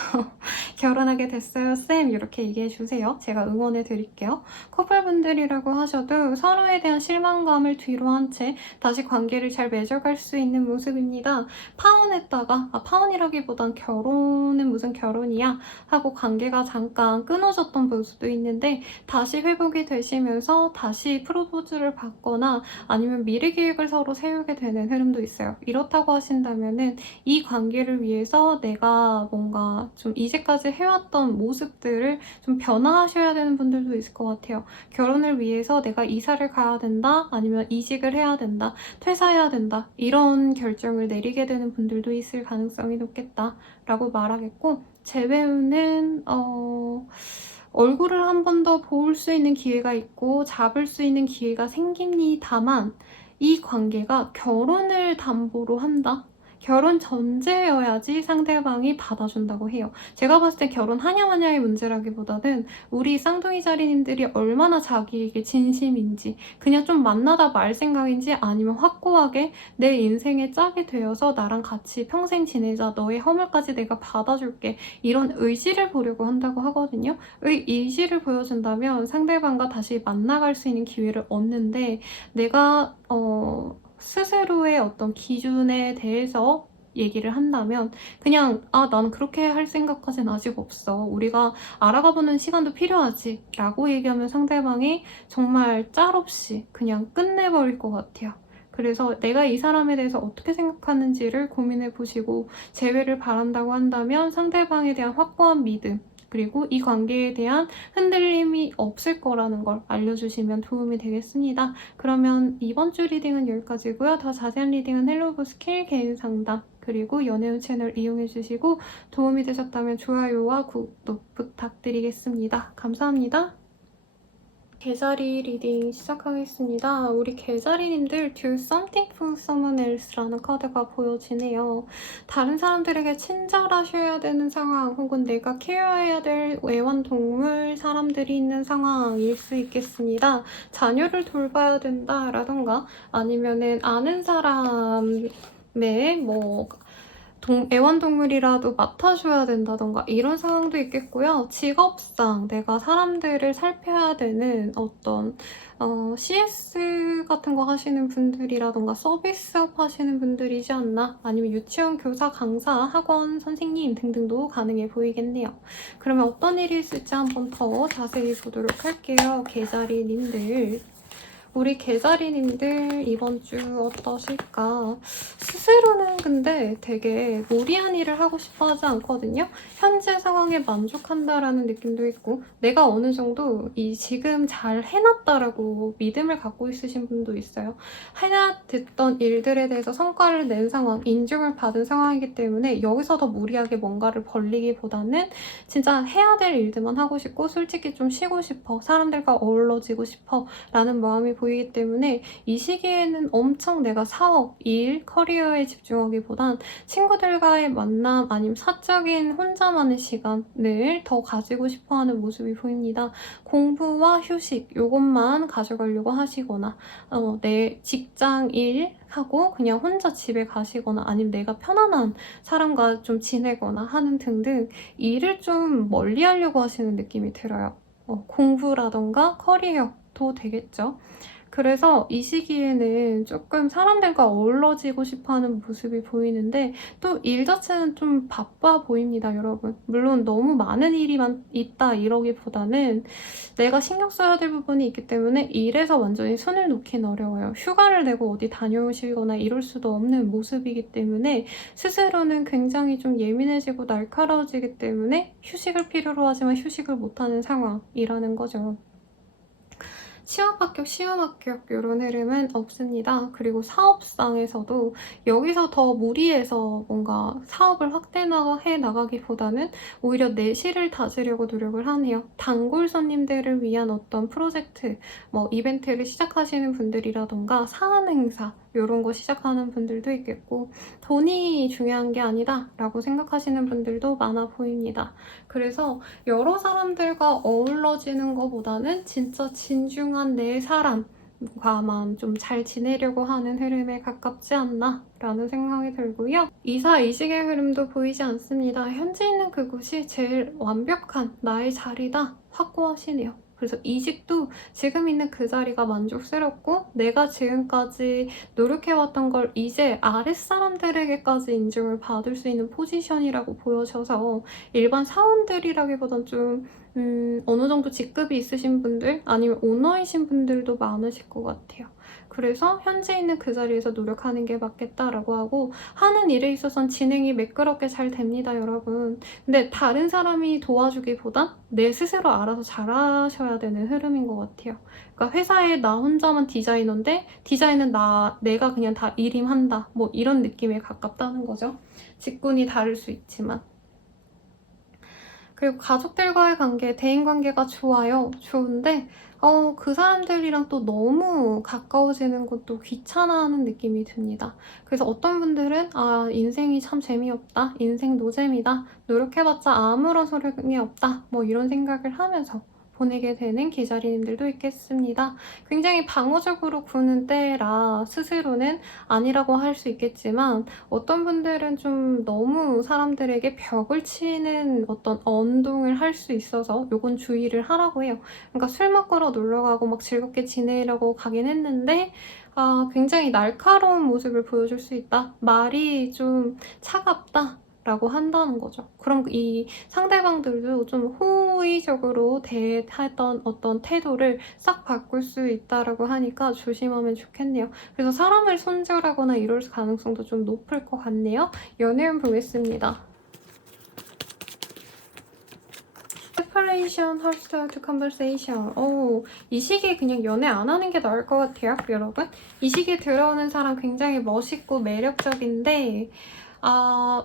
결혼하게 됐어요 쌤 이렇게 얘기해주세요. 제가 응원해드릴게요. 커플분들이라고 하셔도 서로에 대한 실망감을 뒤로 한 채 다시 관계를 잘 맺어갈 수 있는 모습입니다. 파혼했다가 파혼이라기보단 결혼은 무슨 결혼이야 하고 관계가 잠깐 끊어졌던 모습도 있는데 다시 회복이 되시면서 다시 프로포즈를 받거나 아니면 미래 계획을 서로 세우게 되는 흐름도 있어요. 이렇다고 하신다면은 이 관계를 위해서 내가 뭔가 좀 이제까지 해왔던 모습들을 좀 변화하셔야 되는 분들도 있을 것 같아요. 결혼을 위해서 내가 이사를 가야 된다, 아니면 이직을 해야 된다, 퇴사해야 된다 이런 결정을 내리게 되는 분들도 있을 가능성이 높겠다라고 말하겠고 재배우는 얼굴을 한 번 더 볼 수 있는 기회가 있고 잡을 수 있는 기회가 생깁니다만 이 관계가 결혼을 담보로 한다? 결혼 전제여야지 상대방이 받아준다고 해요. 제가 봤을 때 결혼하냐 마냐의 문제라기보다는 우리 쌍둥이 자리님들이 얼마나 자기에게 진심인지, 그냥 좀 만나다 말 생각인지, 아니면 확고하게 내 인생의 짝이 되어서 나랑 같이 평생 지내자, 너의 허물까지 내가 받아줄게, 이런 의지를 보려고 한다고 하거든요. 의지를 보여준다면 상대방과 다시 만나갈 수 있는 기회를 얻는데, 내가 스스로의 어떤 기준에 대해서 얘기를 한다면 그냥 난 그렇게 할 생각까지는 아직 없어, 우리가 알아가보는 시간도 필요하지 라고 얘기하면 상대방이 정말 짤없이 그냥 끝내버릴 것 같아요. 그래서 내가 이 사람에 대해서 어떻게 생각하는지를 고민해 보시고 재회를 바란다고 한다면 상대방에 대한 확고한 믿음, 그리고 이 관계에 대한 흔들림이 없을 거라는 걸 알려주시면 도움이 되겠습니다. 그러면 이번 주 리딩은 여기까지고요. 더 자세한 리딩은 헬로브 스킬 개인 상담, 그리고 연애운 채널 이용해주시고 도움이 되셨다면 좋아요와 구독 부탁드리겠습니다. 감사합니다. 개자리 리딩 시작하겠습니다. 우리 개자리님들 Do Something for Someone Else라는 카드가 보여지네요. 다른 사람들에게 친절하셔야 되는 상황, 혹은 내가 케어해야 될 애완동물 사람들이 있는 상황일 수 있겠습니다. 자녀를 돌봐야 된다라던가, 아니면은 아는 사람의 애완동물이라도 맡아줘야 된다던가 이런 상황도 있겠고요. 직업상 내가 사람들을 살펴야 되는 어떤 CS 같은 거 하시는 분들이라던가 서비스업 하시는 분들이지 않나, 아니면 유치원 교사, 강사, 학원 선생님 등등도 가능해 보이겠네요. 그러면 어떤 일이 있을지 한번 더 자세히 보도록 할게요. 개자리님들, 우리 개자리님들 이번 주 어떠실까? 스스로는 근데 되게 무리한 일을 하고 싶어 하지 않거든요. 현재 상황에 만족한다라는 느낌도 있고, 내가 어느 정도 지금 잘 해놨다라고 믿음을 갖고 있으신 분도 있어요. 해놨던 일들에 대해서 성과를 낸 상황, 인정을 받은 상황이기 때문에 여기서 더 무리하게 뭔가를 벌리기보다는 진짜 해야 될 일들만 하고 싶고, 솔직히 좀 쉬고 싶어, 사람들과 어우러지고 싶어 라는 마음이 보이기 때문에 이 시기에는 엄청 내가 사업, 일, 커리어에 집중하기보단 친구들과의 만남, 아니면 사적인 혼자만의 시간을 더 가지고 싶어하는 모습이 보입니다. 공부와 휴식, 이것만 가져가려고 하시거나, 내 직장 일 하고 그냥 혼자 집에 가시거나, 아니면 내가 편안한 사람과 좀 지내거나 하는 등등 일을 좀 멀리 하려고 하시는 느낌이 들어요. 공부라던가 커리어도 되겠죠. 그래서 이 시기에는 조금 사람들과 어우러지고 싶어하는 모습이 보이는데, 또 일 자체는 좀 바빠 보입니다, 여러분. 물론 너무 많은 일이 있다 이러기보다는 내가 신경 써야 될 부분이 있기 때문에 일에서 완전히 손을 놓긴 어려워요. 휴가를 내고 어디 다녀오시거나 이럴 수도 없는 모습이기 때문에 스스로는 굉장히 좀 예민해지고 날카로워지기 때문에 휴식을 필요로 하지만 휴식을 못하는 상황이라는 거죠. 시험 합격 이런 흐름은 없습니다. 그리고 사업상에서도 여기서 더 무리해서 뭔가 사업을 확대해 나가기보다는 오히려 내실을 다지려고 노력을 하네요. 단골 손님들을 위한 어떤 프로젝트, 이벤트를 시작하시는 분들이라던가 사안 행사 이런 거 시작하는 분들도 있겠고, 돈이 중요한 게 아니다 라고 생각하시는 분들도 많아 보입니다. 그래서 여러 사람들과 어우러지는 것보다는 진짜 진중한 내 사람과만 좀 잘 지내려고 하는 흐름에 가깝지 않나 라는 생각이 들고요. 이사이직의 흐름도 보이지 않습니다. 현재 있는 그곳이 제일 완벽한 나의 자리다 확고하시네요. 그래서 이직도 지금 있는 그 자리가 만족스럽고, 내가 지금까지 노력해왔던 걸 이제 아랫사람들에게까지 인정을 받을 수 있는 포지션이라고 보여져서 일반 사원들이라기보단 좀 어느 정도 직급이 있으신 분들, 아니면 오너이신 분들도 많으실 것 같아요. 그래서 현재 있는 그 자리에서 노력하는 게 맞겠다라고 하고, 하는 일에 있어서는 진행이 매끄럽게 잘 됩니다, 여러분. 근데 다른 사람이 도와주기보단 내 스스로 알아서 잘하셔야 되는 흐름인 것 같아요. 그러니까 회사에 나 혼자만 디자이너인데 디자인은 내가 그냥 다 일임한다, 이런 느낌에 가깝다는 거죠. 직군이 다를 수 있지만. 그리고 가족들과의 관계, 대인관계가 좋아요. 좋은데 그 사람들이랑 또 너무 가까워지는 것도 귀찮아하는 느낌이 듭니다. 그래서 어떤 분들은 아, 인생이 참 재미없다, 인생 노잼이다, 노력해봤자 아무런 소용이 없다, 뭐 이런 생각을 하면서 보내게 되는 기자리님들도 있겠습니다. 굉장히 방어적으로 구는 때라 스스로는 아니라고 할 수 있겠지만 어떤 분들은 좀 너무 사람들에게 벽을 치는 어떤 언동을 할 수 있어서 요건 주의를 하라고 해요. 그러니까 술 먹으러 놀러 가고 막 즐겁게 지내려고 가긴 했는데 굉장히 날카로운 모습을 보여줄 수 있다. 말이 좀 차갑다. 라고 한다는 거죠. 그럼 이 상대방들도 좀 호의적으로 대했던 어떤 태도를 싹 바꿀 수 있다라고 하니까 조심하면 좋겠네요. 그래서 사람을 손절하거나 이럴 가능성도 좀 높을 것 같네요. 연애운 보겠습니다. separation, hostile to conversation. 이 시기에 그냥 연애 안 하는 게 나을 것 같아요, 여러분. 이 시기에 들어오는 사람 굉장히 멋있고 매력적인데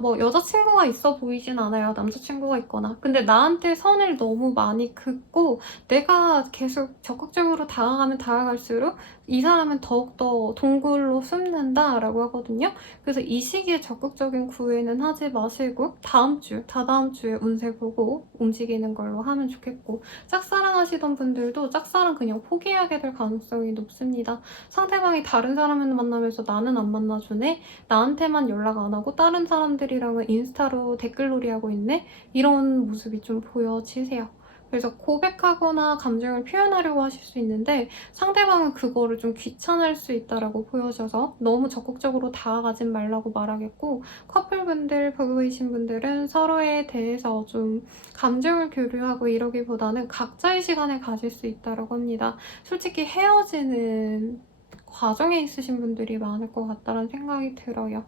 뭐 여자친구가 있어 보이진 않아요. 남자친구가 있거나. 근데 나한테 선을 너무 많이 긋고 내가 계속 적극적으로 다가가면 다가갈수록 이 사람은 더욱더 동굴로 숨는다라고 하거든요. 그래서 이 시기에 적극적인 구애는 하지 마시고 다다음 주에 운세 보고 움직이는 걸로 하면 좋겠고, 짝사랑하시던 분들도 짝사랑 그냥 포기하게 될 가능성이 높습니다. 상대방이 다른 사람을 만나면서 나는 안 만나주네? 나한테만 연락 안 하고 다른 사람들이랑은 인스타로 댓글놀이 하고 있네? 이런 모습이 좀 보여지세요. 그래서 고백하거나 감정을 표현하려고 하실 수 있는데 상대방은 그거를 좀 귀찮아할 수 있다라고 보여져서 너무 적극적으로 다가가진 말라고 말하겠고, 커플분들, 부부이신 분들은 서로에 대해서 좀 감정을 교류하고 이러기보다는 각자의 시간을 가질 수 있다라고 합니다. 솔직히 헤어지는 과정에 있으신 분들이 많을 것 같다는 생각이 들어요.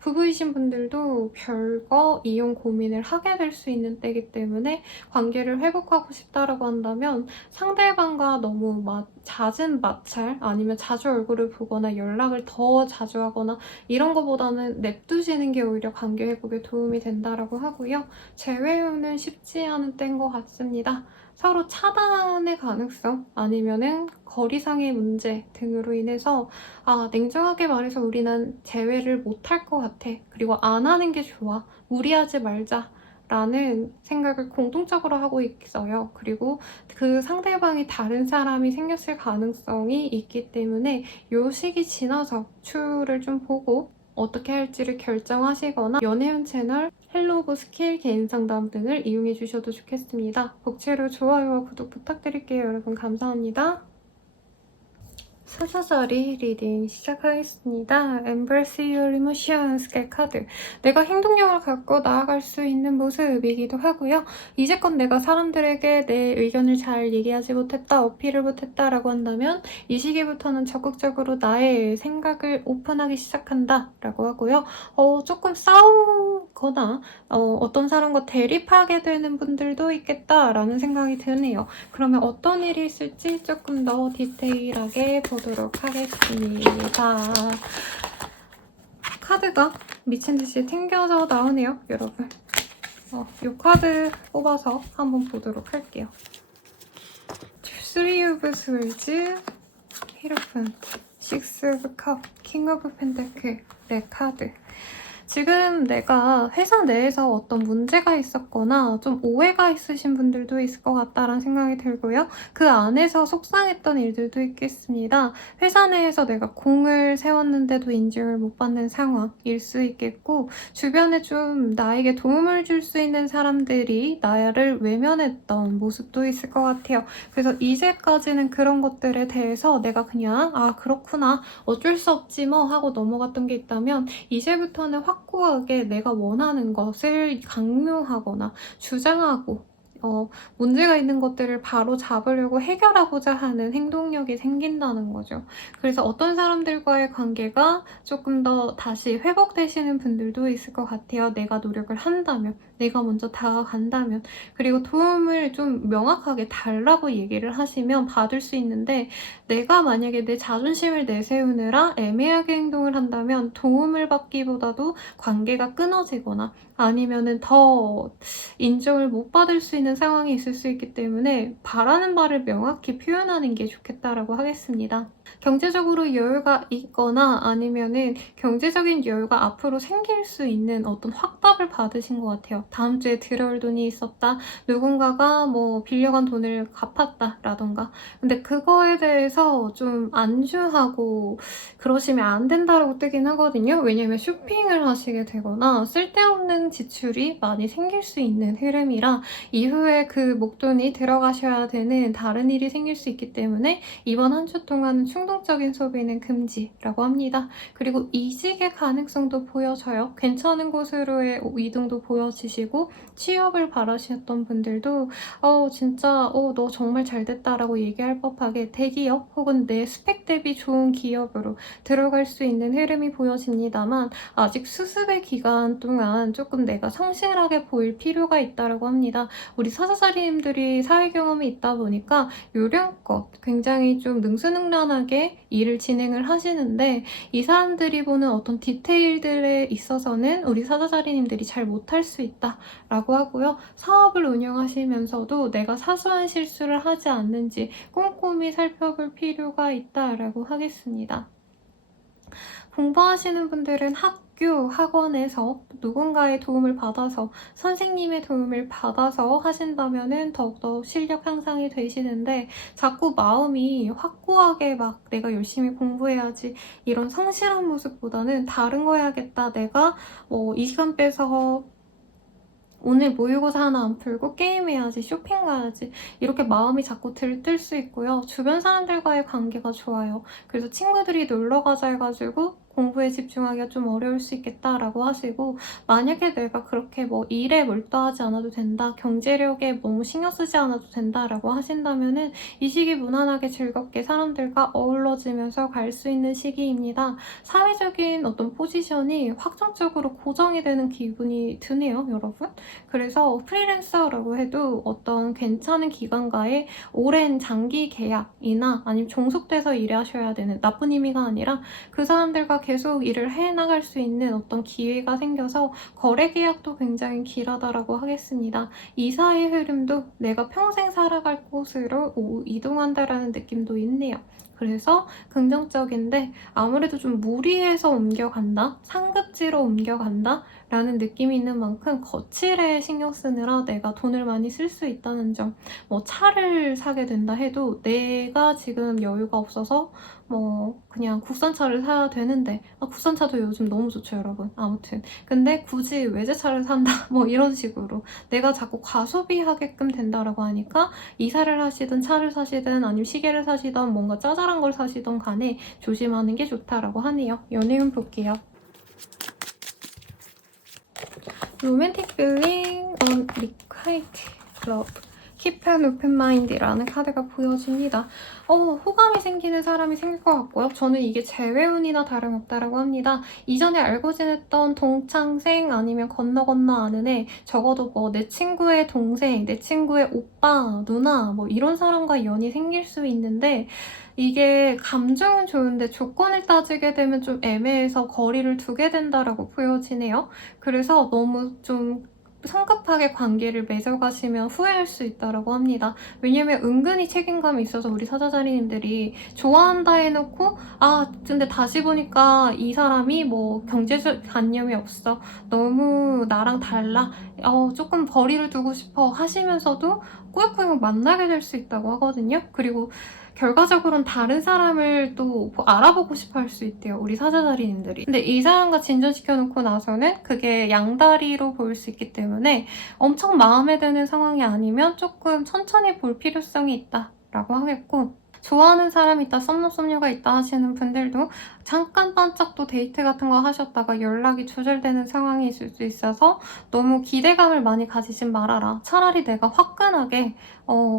부부이신 분들도 별거 이혼 고민을 하게 될 수 있는 때이기 때문에 관계를 회복하고 싶다라고 한다면 상대방과 너무 잦은 마찰 아니면 자주 얼굴을 보거나 연락을 더 자주 하거나 이런 거보다는 냅두시는 게 오히려 관계 회복에 도움이 된다라고 하고요. 재회는 쉽지 않은 때인 것 같습니다. 서로 차단의 가능성 아니면은 거리상의 문제 등으로 인해서 냉정하게 말해서 우리는 재회를 못할 것 같아. 그리고 안 하는 게 좋아. 무리하지 말자. 라는 생각을 공통적으로 하고 있어요. 그리고 그 상대방이 다른 사람이 생겼을 가능성이 있기 때문에 이 시기 지나서 추후를 좀 보고 어떻게 할지를 결정하시거나 연애운 채널, 헬로브 스킬 개인 상담 등을 이용해 주셔도 좋겠습니다. 복채로 좋아요와 구독 부탁드릴게요. 여러분 감사합니다. 사자자리 리딩 시작하겠습니다. Embrace your emotions 카드. 내가 행동력을 갖고 나아갈 수 있는 모습이기도 하고요. 이제껏 내가 사람들에게 내 의견을 잘 얘기하지 못했다, 어필을 못했다라고 한다면 이 시기부터는 적극적으로 나의 생각을 오픈하기 시작한다라고 하고요. 조금 싸우거나 어떤 사람과 대립하게 되는 분들도 있겠다라는 생각이 드네요. 그러면 어떤 일이 있을지 조금 더 디테일하게 보도록 하겠습니다. 카드가 미친듯이 튕겨져 나오네요, 여러분. 이 카드 뽑아서 한번 보도록 할게요. Three of Swords, 히로펀트, Six of Cups, King of Pentacles, 네 카드. 지금 내가 회사 내에서 어떤 문제가 있었거나 좀 오해가 있으신 분들도 있을 것 같다라는 생각이 들고요. 그 안에서 속상했던 일들도 있겠습니다. 회사 내에서 내가 공을 세웠는데도 인증을 못 받는 상황일 수 있겠고, 주변에 좀 나에게 도움을 줄 수 있는 사람들이 나를 외면했던 모습도 있을 것 같아요. 그래서 이제까지는 그런 것들에 대해서 내가 그냥 그렇구나, 어쩔 수 없지 뭐 하고 넘어갔던 게 있다면 이제부터는 확고하게 내가 원하는 것을 강요하거나 주장하고 문제가 있는 것들을 바로 잡으려고 해결하고자 하는 행동력이 생긴다는 거죠. 그래서 어떤 사람들과의 관계가 조금 더 다시 회복되시는 분들도 있을 것 같아요. 내가 노력을 한다면, 내가 먼저 다가간다면, 그리고 도움을 좀 명확하게 달라고 얘기를 하시면 받을 수 있는데, 내가 만약에 내 자존심을 내세우느라 애매하게 행동을 한다면 도움을 받기보다도 관계가 끊어지거나 아니면은 더 인정을 못 받을 수 있는 상황이 있을 수 있기 때문에 바라는 바를 명확히 표현하는 게 좋겠다라고 하겠습니다. 경제적으로 여유가 있거나 아니면은 경제적인 여유가 앞으로 생길 수 있는 어떤 확답을 받으신 것 같아요. 다음 주에 들어올 돈이 있었다. 누군가가 뭐 빌려간 돈을 갚았다라던가. 근데 그거에 대해서 좀 안주하고 그러시면 안 된다라고 뜨긴 하거든요. 왜냐면 쇼핑을 하시게 되거나 쓸데없는 지출이 많이 생길 수 있는 흐름이라 이후에 그 목돈이 들어가셔야 되는 다른 일이 생길 수 있기 때문에 이번 한 주 동안은 충동적인 소비는 금지라고 합니다. 그리고 이직의 가능성도 보여져요. 괜찮은 곳으로의 이동도 보여지시고 취업을 바라셨던 분들도 진짜 너 정말 잘 됐다라고 얘기할 법하게 대기업 혹은 내 스펙 대비 좋은 기업으로 들어갈 수 있는 흐름이 보여집니다만 아직 수습의 기간 동안 조금 내가 성실하게 보일 필요가 있다고 합니다. 우리 사자자리님들이 사회 경험이 있다 보니까 요령껏 굉장히 좀 능수능란하게 일을 진행을 하시는데 이 사람들이 보는 어떤 디테일들에 있어서는 우리 사자자리님들이 잘 못할 수 있다라고 하고요. 사업을 운영하시면서도 내가 사소한 실수를 하지 않는지 꼼꼼히 살펴볼 필요가 있다라고 하겠습니다. 공부하시는 분들은 학원에서 누군가의 도움을 받아서 선생님의 도움을 받아서 하신다면 더욱더 실력 향상이 되시는데 자꾸 마음이 확고하게 막 내가 열심히 공부해야지 이런 성실한 모습보다는 다른 거 해야겠다. 내가 이 시간 빼서 오늘 모의고사 하나 안 풀고 게임해야지, 쇼핑 가야지 이렇게 마음이 자꾸 들뜰 수 있고요. 주변 사람들과의 관계가 좋아요. 그래서 친구들이 놀러 가자 해가지고 공부에 집중하기가 좀 어려울 수 있겠다라고 하시고 만약에 내가 그렇게 일에 몰두하지 않아도 된다, 경제력에 너무 신경 쓰지 않아도 된다라고 하신다면은 이 시기 무난하게 즐겁게 사람들과 어우러지면서 갈 수 있는 시기입니다. 사회적인 어떤 포지션이 확정적으로 고정이 되는 기분이 드네요, 여러분. 그래서 프리랜서라고 해도 어떤 괜찮은 기관과의 오랜 장기 계약이나 아니면 종속돼서 일하셔야 되는 나쁜 의미가 아니라 그 사람들과 계속 일을 해나갈 수 있는 어떤 기회가 생겨서 거래 계약도 굉장히 길하다라고 하겠습니다. 이사의 흐름도 내가 평생 살아갈 곳으로 이동한다라는 느낌도 있네요. 그래서 긍정적인데 아무래도 좀 무리해서 옮겨간다? 상급지로 옮겨간다? 라는 느낌이 있는 만큼 거칠에 신경 쓰느라 내가 돈을 많이 쓸 수 있다는 점. 차를 사게 된다 해도 내가 지금 여유가 없어서 그냥 국산차를 사야 되는데 국산차도 요즘 너무 좋죠, 여러분. 아무튼 근데 굳이 외제차를 산다 이런 식으로 내가 자꾸 과소비하게끔 된다라고 하니까 이사를 하시든 차를 사시든 아니면 시계를 사시든 뭔가 짜잘한 걸 사시든 간에 조심하는 게 좋다라고 하네요. 연애운 볼게요. 로맨틱 필링 on requited love. Keep an open mind라는 카드가 보여집니다. 호감이 생기는 사람이 생길 것 같고요. 저는 이게 재회운이나 다름없다라고 합니다. 이전에 알고 지냈던 동창생 아니면 건너 아는 애, 적어도 내 친구의 동생, 내 친구의 오빠, 누나 이런 사람과 연이 생길 수 있는데 이게 감정은 좋은데 조건을 따지게 되면 좀 애매해서 거리를 두게 된다라고 보여지네요. 그래서 너무 좀 성급하게 관계를 맺어가시면 후회할 수 있다고 합니다. 왜냐면 은근히 책임감이 있어서 우리 사자자리님들이 좋아한다 해놓고 근데 다시 보니까 이 사람이 경제적 관념이 없어, 너무 나랑 달라, 조금 거리를 두고 싶어 하시면서도 꾸역꾸역 만나게 될 수 있다고 하거든요. 그리고 결과적으로는 다른 사람을 또 알아보고 싶어 할 수 있대요, 우리 사자자리님들이. 근데 이 사람과 진전시켜놓고 나서는 그게 양다리로 보일 수 있기 때문에 엄청 마음에 드는 상황이 아니면 조금 천천히 볼 필요성이 있다라고 하겠고, 좋아하는 사람이 있다, 썸남썸녀가 있다 하시는 분들도 잠깐 반짝도 데이트 같은 거 하셨다가 연락이 두절되는 상황이 있을 수 있어서 너무 기대감을 많이 가지진 말아라. 차라리 내가 화끈하게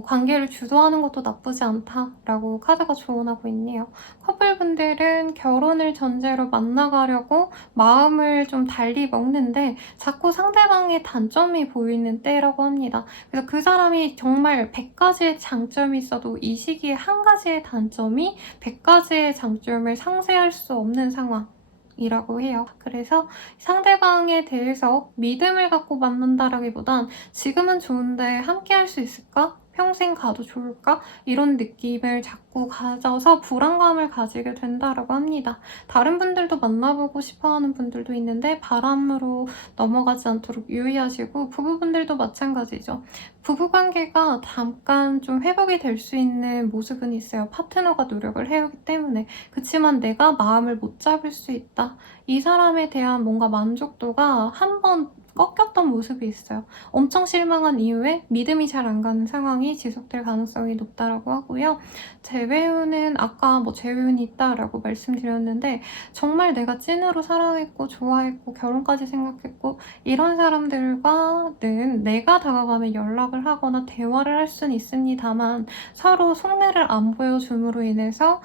관계를 주도하는 것도 나쁘지 않다라고 카드가 조언하고 있네요. 커플분들은 결혼을 전제로 만나가려고 마음을 좀 달리 먹는데 자꾸 상대방의 단점이 보이는 때라고 합니다. 그래서 그 사람이 정말 100가지의 장점이 있어도 이 시기에 한 가지의 단점이 100가지의 장점을 상쇄할 수 없는 상황이라고 해요. 그래서 상대방에 대해서 믿음을 갖고 만난다라기보단 지금은 좋은데 함께 할 수 있을까? 평생 가도 좋을까? 이런 느낌을 자꾸 가져서 불안감을 가지게 된다라고 합니다. 다른 분들도 만나보고 싶어하는 분들도 있는데 바람으로 넘어가지 않도록 유의하시고 부부분들도 마찬가지죠. 부부관계가 잠깐 좀 회복이 될 수 있는 모습은 있어요. 파트너가 노력을 해오기 때문에. 그치만 내가 마음을 못 잡을 수 있다. 이 사람에 대한 뭔가 만족도가 한번 꺾였던 모습이 있어요. 엄청 실망한 이후에 믿음이 잘 안 가는 상황이 지속될 가능성이 높다라고 하고요. 재회운은 아까 뭐 재회운이 있다라고 말씀드렸는데 정말 내가 찐으로 사랑했고 좋아했고 결혼까지 생각했고 이런 사람들과는 내가 다가가면 연락을 하거나 대화를 할 수는 있습니다만 서로 속내를 안 보여줌으로 인해서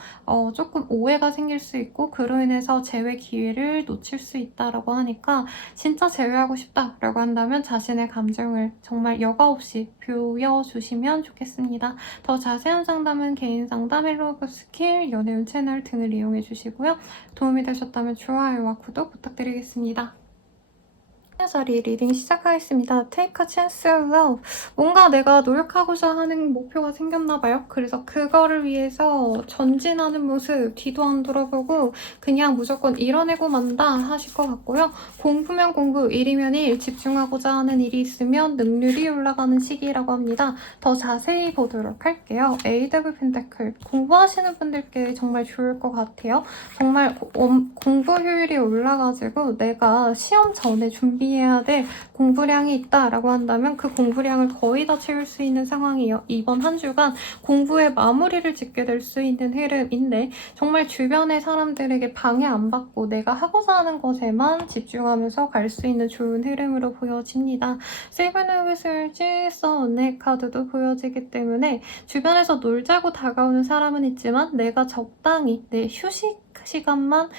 조금 오해가 생길 수 있고 그로 인해서 재회 기회를 놓칠 수 있다라고 하니까 진짜 재회하고 싶다라고 한다면 자신의 감정을 정말 여과 없이 보여주시면 좋겠습니다. 더 자세한 상담은 개인 상담, 헬로우브 스킬, 연애운 채널 등을 이용해 주시고요. 도움이 되셨다면 좋아요와 구독 부탁드리겠습니다. 자리 리딩 시작하겠습니다. Take a chance of love. 뭔가 내가 노력하고자 하는 목표가 생겼나봐요. 그래서 그거를 위해서 전진하는 모습 뒤도 안 돌아보고 그냥 무조건 이뤄내고 만다 하실 것 같고요. 공부면 공부, 일이면 일, 집중하고자 하는 일이 있으면 능률이 올라가는 시기라고 합니다. 더 자세히 보도록 할게요. 에이드 펜타클. 공부하시는 분들께 정말 좋을 것 같아요. 정말 공부 효율이 올라가지고 내가 시험 전에 준비해야 될 공부량이 있다라고 한다면 그 공부량을 거의 다 채울 수 있는 상황이에요. 이번 한 주간 공부에 마무리를 짓게 될 수 있는 흐름인데 정말 주변의 사람들에게 방해 안 받고 내가 하고자 하는 것에만 집중하면서 갈 수 있는 좋은 흐름으로 보여집니다. 세븐 오브 솔즈 선의 카드도 보여지기 때문에 주변에서 놀자고 다가오는 사람은 있지만 내가 적당히 내 휴식 시간만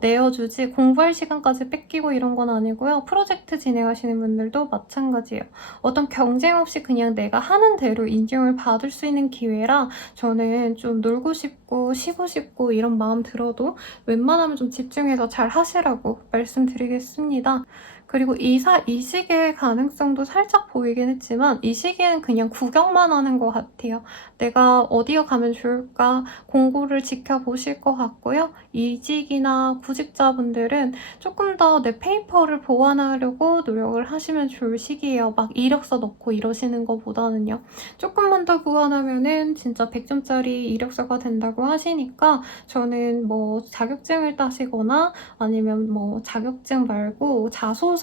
내어주지 공부할 시간까지 뺏기고 이런 건 아니고요. 프로젝트 진행하시는 분들도 마찬가지예요. 어떤 경쟁 없이 그냥 내가 하는 대로 인정을 받을 수 있는 기회라 저는 좀 놀고 싶고 쉬고 싶고 이런 마음 들어도 웬만하면 좀 집중해서 잘 하시라고 말씀드리겠습니다. 그리고 이 시기의 가능성도 살짝 보이긴 했지만 이 시기엔 그냥 구경만 하는 것 같아요. 내가 어디에 가면 좋을까 공고를 지켜보실 것 같고요. 이직이나 구직자분들은 조금 더 내 페이퍼를 보완하려고 노력을 하시면 좋을 시기예요. 막 이력서 넣고 이러시는 것보다는요. 조금만 더 보완하면은 진짜 100점짜리 이력서가 된다고 하시니까 저는 뭐 자격증을 따시거나 아니면 뭐 자격증 말고 자소서를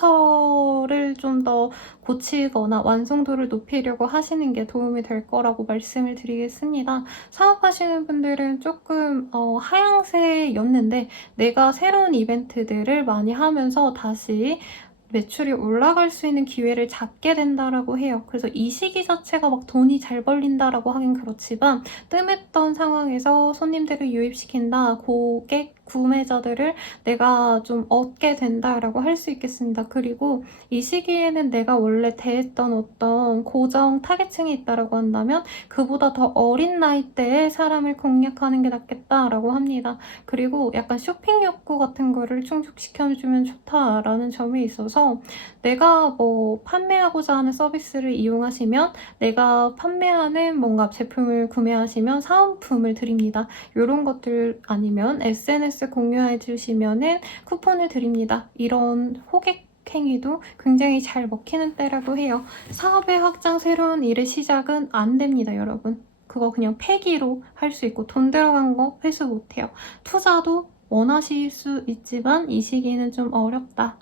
좀 더 고치거나 완성도를 높이려고 하시는 게 도움이 될 거라고 말씀을 드리겠습니다. 사업하시는 분들은 조금 하향세였는데 내가 새로운 이벤트들을 많이 하면서 다시 매출이 올라갈 수 있는 기회를 잡게 된다라고 해요. 그래서 이 시기 자체가 막 돈이 잘 벌린다라고 하긴 그렇지만 뜸했던 상황에서 손님들을 유입시킨다, 고객, 구매자들을 내가 좀 얻게 된다라고 할 수 있겠습니다. 그리고 이 시기에는 내가 원래 대했던 어떤 고정 타겟층이 있다라고 한다면 그보다 더 어린 나이대에 사람을 공략하는 게 낫겠다라고 합니다. 그리고 약간 쇼핑 욕구 같은 거를 충족시켜주면 좋다라는 점이 있어서 내가 뭐 판매하고자 하는 서비스를 이용하시면 내가 판매하는 뭔가 제품을 구매하시면 사은품을 드립니다. 이런 것들 아니면 SNS 공유해 주시면은 쿠폰을 드립니다. 이런 호객 행위도 굉장히 잘 먹히는 때라고 해요. 사업의 확장, 새로운 일의 시작은 안 됩니다, 여러분. 그거 그냥 폐기로 할 수 있고 돈 들어간 거 회수 못해요. 투자도 원하실 수 있지만 이 시기는 좀 어렵다.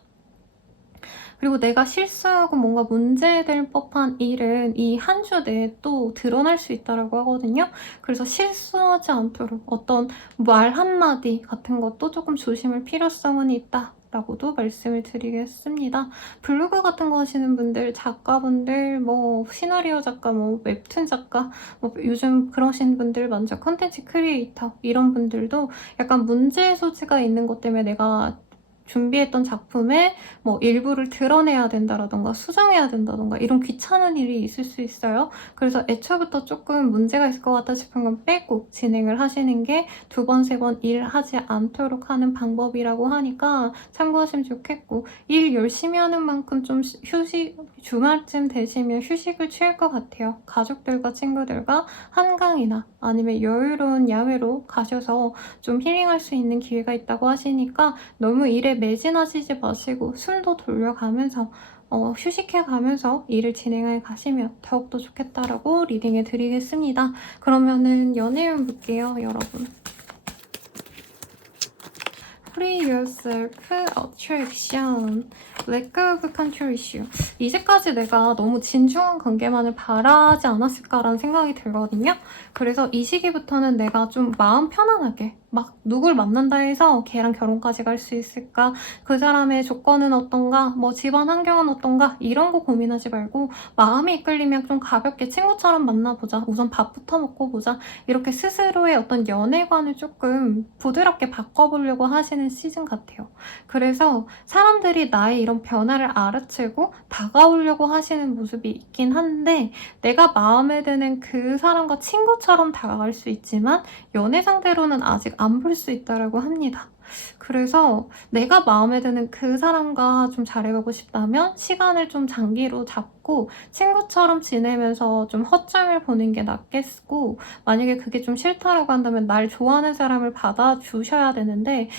그리고 내가 실수하고 뭔가 문제될 법한 일은 이 한 주 내에 또 드러날 수 있다고 하거든요. 그래서 실수하지 않도록 어떤 말 한마디 같은 것도 조금 조심할 필요성은 있다. 라고도 말씀을 드리겠습니다. 블로그 같은 거 하시는 분들, 작가분들, 뭐 시나리오 작가, 뭐 웹툰 작가, 뭐 요즘 그러신 분들 많죠. 컨텐츠 크리에이터 이런 분들도 약간 문제 소지가 있는 것 때문에 내가 준비했던 작품에 뭐 일부를 드러내야 된다라던가 수정해야 된다던가 이런 귀찮은 일이 있을 수 있어요. 그래서 애초부터 조금 문제가 있을 것 같다 싶은 건 빼고 진행을 하시는 게 두 번, 세 번 일하지 않도록 하는 방법이라고 하니까 참고하시면 좋겠고, 일 열심히 하는 만큼 좀 휴식, 주말쯤 되시면 휴식을 취할 것 같아요. 가족들과 친구들과 한강이나 아니면 여유로운 야외로 가셔서 좀 힐링할 수 있는 기회가 있다고 하시니까 너무 일에 매진하시지 마시고 숨도 돌려가면서 휴식해가면서 일을 진행해 가시면 더욱더 좋겠다라고 리딩해 드리겠습니다. 그러면은 연애운 볼게요, 여러분. Free yourself, attraction, let go of control issue. 이제까지 내가 너무 진중한 관계만을 바라지 않았을까라는 생각이 들거든요. 그래서 이 시기부터는 내가 좀 마음 편안하게 막 누굴 만난다 해서 걔랑 결혼까지 갈 수 있을까? 그 사람의 조건은 어떤가? 뭐 집안 환경은 어떤가? 이런 거 고민하지 말고 마음이 이끌리면 좀 가볍게 친구처럼 만나보자. 우선 밥부터 먹고 보자. 이렇게 스스로의 어떤 연애관을 조금 부드럽게 바꿔보려고 하시는 시즌 같아요. 그래서 사람들이 나의 이런 변화를 알아채고 다가오려고 하시는 모습이 있긴 한데 내가 마음에 드는 그 사람과 친구처럼 다가갈 수 있지만 연애 상대로는 아직 안 볼 수 있다고 합니다. 그래서 내가 마음에 드는 그 사람과 좀 잘해보고 싶다면 시간을 좀 장기로 잡고 친구처럼 지내면서 좀 허점을 보는 게 낫겠고, 만약에 그게 좀 싫다라고 한다면 날 좋아하는 사람을 받아주셔야 되는데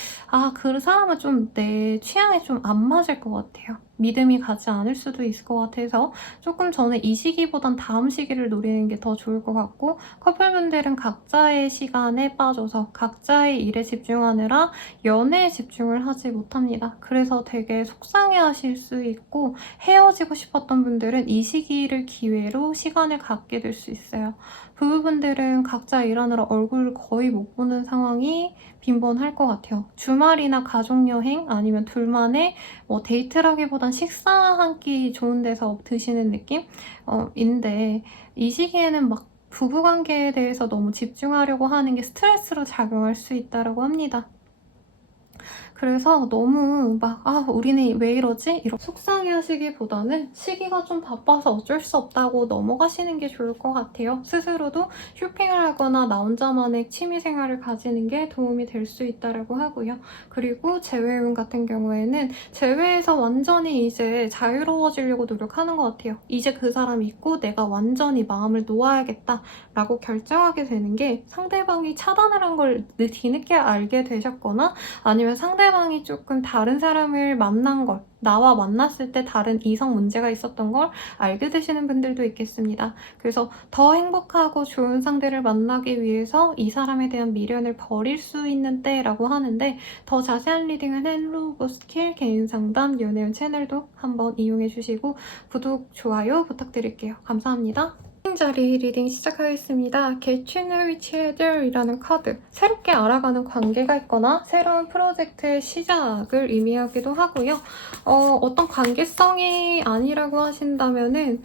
그 사람은 좀 내 취향에 좀 안 맞을 것 같아요. 믿음이 가지 않을 수도 있을 것 같아서 조금 저는 이 시기보단 다음 시기를 노리는 게 더 좋을 것 같고, 커플분들은 각자의 시간에 빠져서 각자의 일에 집중하느라 연애에 집중을 하지 못합니다. 그래서 되게 속상해하실 수 있고 헤어지고 싶었던 분들은 이 시기를 기회로 시간을 갖게 될 수 있어요. 부부분들은 각자 일하느라 얼굴을 거의 못 보는 상황이 빈번할 것 같아요. 주말이나 가족여행 아니면 둘만의 데이트라기보단 식사 한 끼 좋은 데서 드시는 느낌? 인데 이 시기에는 막 부부관계에 대해서 너무 집중하려고 하는 게 스트레스로 작용할 수 있다고 합니다. 그래서 너무 우리는 왜 이러지? 이렇게 속상해 하시기보다는 시기가 좀 바빠서 어쩔 수 없다고 넘어가시는 게 좋을 것 같아요. 스스로도 쇼핑을 하거나 나 혼자만의 취미생활을 가지는 게 도움이 될 수 있다고 하고요. 그리고 재회운 같은 경우에는 재회에서 완전히 이제 자유로워지려고 노력하는 것 같아요. 이제 그 사람이 있고 내가 완전히 마음을 놓아야겠다라고 결정하게 되는 게 상대방이 차단을 한 걸 뒤늦게 알게 되셨거나 아니면 상대방이 조금 다른 사람을 만난 걸, 나와 만났을 때 다른 이성 문제가 있었던 걸 알게 되시는 분들도 있겠습니다. 그래서 더 행복하고 좋은 상대를 만나기 위해서 이 사람에 대한 미련을 버릴 수 있는 때라고 하는데, 더 자세한 리딩은 헬로보스킬 개인상담 연애운 채널도 한번 이용해 주시고 구독, 좋아요 부탁드릴게요. 감사합니다. 자리 리딩 시작하겠습니다. Get to know each other이라는 카드. 새롭게 알아가는 관계가 있거나 새로운 프로젝트의 시작을 의미하기도 하고요. 어떤 관계성이 아니라고 하신다면은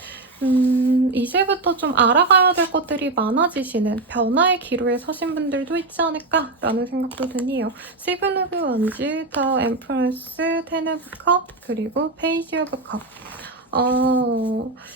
이제부터 좀 알아가야 될 것들이 많아지시는 변화의 기로에 서신 분들도 있지 않을까라는 생각도 드네요. 세븐 오브 원즈, 더 엠프러스, 텐 오브 컵, 그리고 페이지 오브 컵.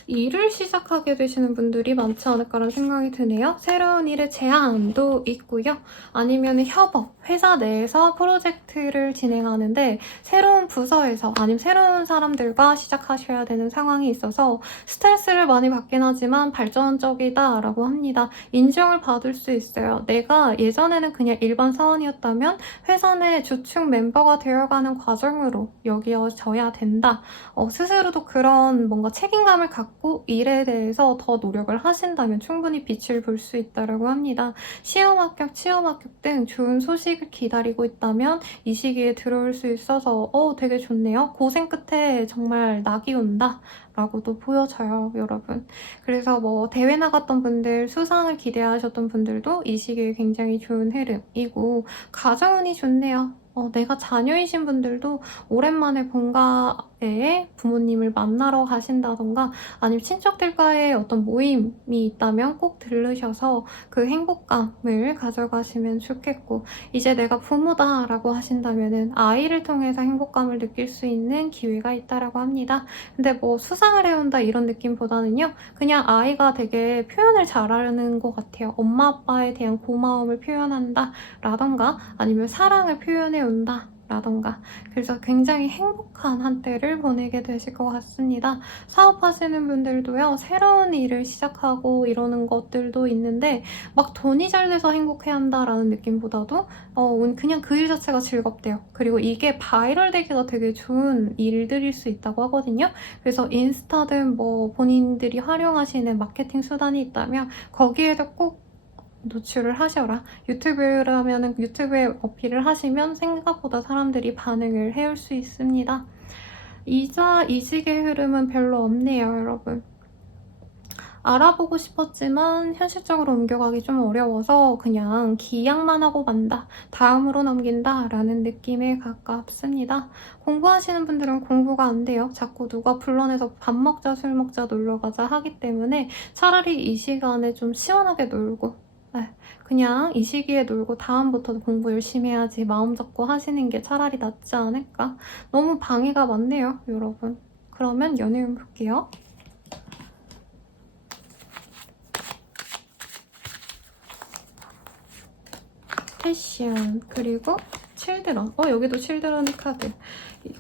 일을 시작하게 되시는 분들이 많지 않을까라는 생각이 드네요. 새로운 일의 제안도 있고요. 아니면 협업, 회사 내에서 프로젝트를 진행하는데 새로운 부서에서 아니면 새로운 사람들과 시작하셔야 되는 상황이 있어서 스트레스를 많이 받긴 하지만 발전적이다라고 합니다. 인정을 받을 수 있어요. 내가 예전에는 그냥 일반 사원이었다면 회사 내 주축 멤버가 되어가는 과정으로 여겨져야 된다. 스스로도 그런 이런 뭔가 책임감을 갖고 일에 대해서 더 노력을 하신다면 충분히 빛을 볼 수 있다고 합니다. 시험 합격, 취업 합격 등 좋은 소식을 기다리고 있다면 이 시기에 들어올 수 있어서 되게 좋네요. 고생 끝에 정말 낙이 온다 라고도 보여져요, 여러분. 그래서 뭐 대회 나갔던 분들, 수상을 기대하셨던 분들도 이 시기에 굉장히 좋은 흐름이고, 가정운이 좋네요. 내가 자녀이신 분들도 오랜만에 본가에 부모님을 만나러 가신다던가 아니면 친척들과의 어떤 모임이 있다면 꼭 들르셔서 그 행복감을 가져가시면 좋겠고, 이제 내가 부모다라고 하신다면은 아이를 통해서 행복감을 느낄 수 있는 기회가 있다라고 합니다. 근데 뭐 수상을 해온다 이런 느낌보다는요, 그냥 아이가 되게 표현을 잘하는 것 같아요. 엄마 아빠에 대한 고마움을 표현한다 라던가 아니면 사랑을 표현해 온다 라던가. 그래서 굉장히 행복한 한때를 보내게 되실 것 같습니다. 사업하시는 분들도요, 새로운 일을 시작하고 이러는 것들도 있는데 막 돈이 잘 돼서 행복해한다라는 느낌보다도 그냥 그 일 자체가 즐겁대요. 그리고 이게 바이럴 되기가 되게 좋은 일들일 수 있다고 하거든요. 그래서 인스타든 뭐 본인들이 활용하시는 마케팅 수단이 있다면 거기에도 꼭 노출을 하셔라. 유튜브라면은 유튜브에 어필을 하시면 생각보다 사람들이 반응을 해올 수 있습니다. 이자 이직의 흐름은 별로 없네요, 여러분. 알아보고 싶었지만 현실적으로 옮겨가기 좀 어려워서 그냥 기약만 하고 만다, 다음으로 넘긴다 라는 느낌에 가깝습니다. 공부하시는 분들은 공부가 안 돼요. 자꾸 누가 불러내서 밥 먹자, 술 먹자, 놀러 가자 하기 때문에 차라리 이 시간에 좀 시원하게 놀고 그냥 이 시기에 놀고 다음부터 공부 열심히 해야지 마음 잡고 하시는 게 차라리 낫지 않을까? 너무 방해가 많네요, 여러분. 그러면 연애운 볼게요. 패션, 그리고 칠드런. 여기도 칠드런의 카드.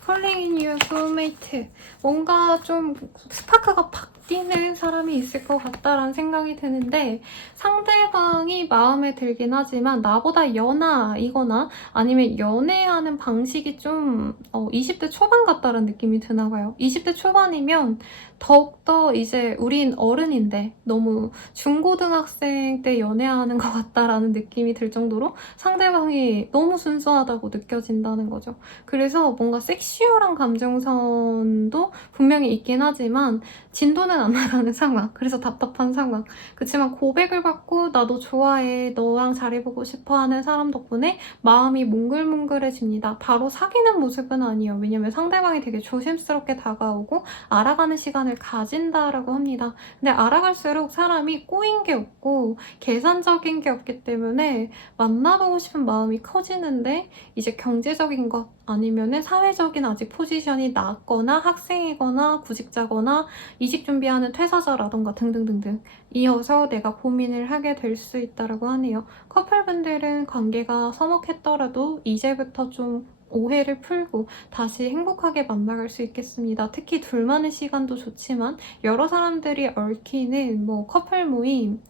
Calling in your soulmate. 뭔가 좀 스파크가 팍 뛰는 사람이 있을 것 같다라는 생각이 드는데, 상대방이 마음에 들긴 하지만 나보다 연하이거나 아니면 연애하는 방식이 좀 20대 초반 같다라는 느낌이 드나 봐요. 20대 초반이면 더욱더 이제 우린 어른인데 너무 중고등학생 때 연애하는 것 같다라는 느낌이 들 정도로 상대방이 너무 순수하다고 느껴진다는 거죠. 그래서 뭔가 섹슈얼한 감정선도 분명히 있긴 하지만 진도는 안 나가는 상황. 그래서 답답한 상황. 그치만 고백을 받고 나도 좋아해, 너랑 잘해보고 싶어 하는 사람 덕분에 마음이 몽글몽글해집니다. 바로 사귀는 모습은 아니에요. 왜냐면 상대방이 되게 조심스럽게 다가오고 알아가는 시간을 가진다라고 합니다. 근데 알아갈수록 사람이 꼬인 게 없고 계산적인 게 없기 때문에 만나보고 싶은 마음이 커지는데, 이제 경제적인 것 아니면은 사회적인 아직 포지션이 낮거나 학생이거나 구직자거나 이직 준비하는 퇴사자라던가 등등등등 이어서 내가 고민을 하게 될 수 있다고 하네요. 커플분들은 관계가 서먹했더라도 이제부터 좀 오해를 풀고 다시 행복하게 만나갈 수 있겠습니다. 특히 둘만의 시간도 좋지만 여러 사람들이 얽히는 뭐 커플 모임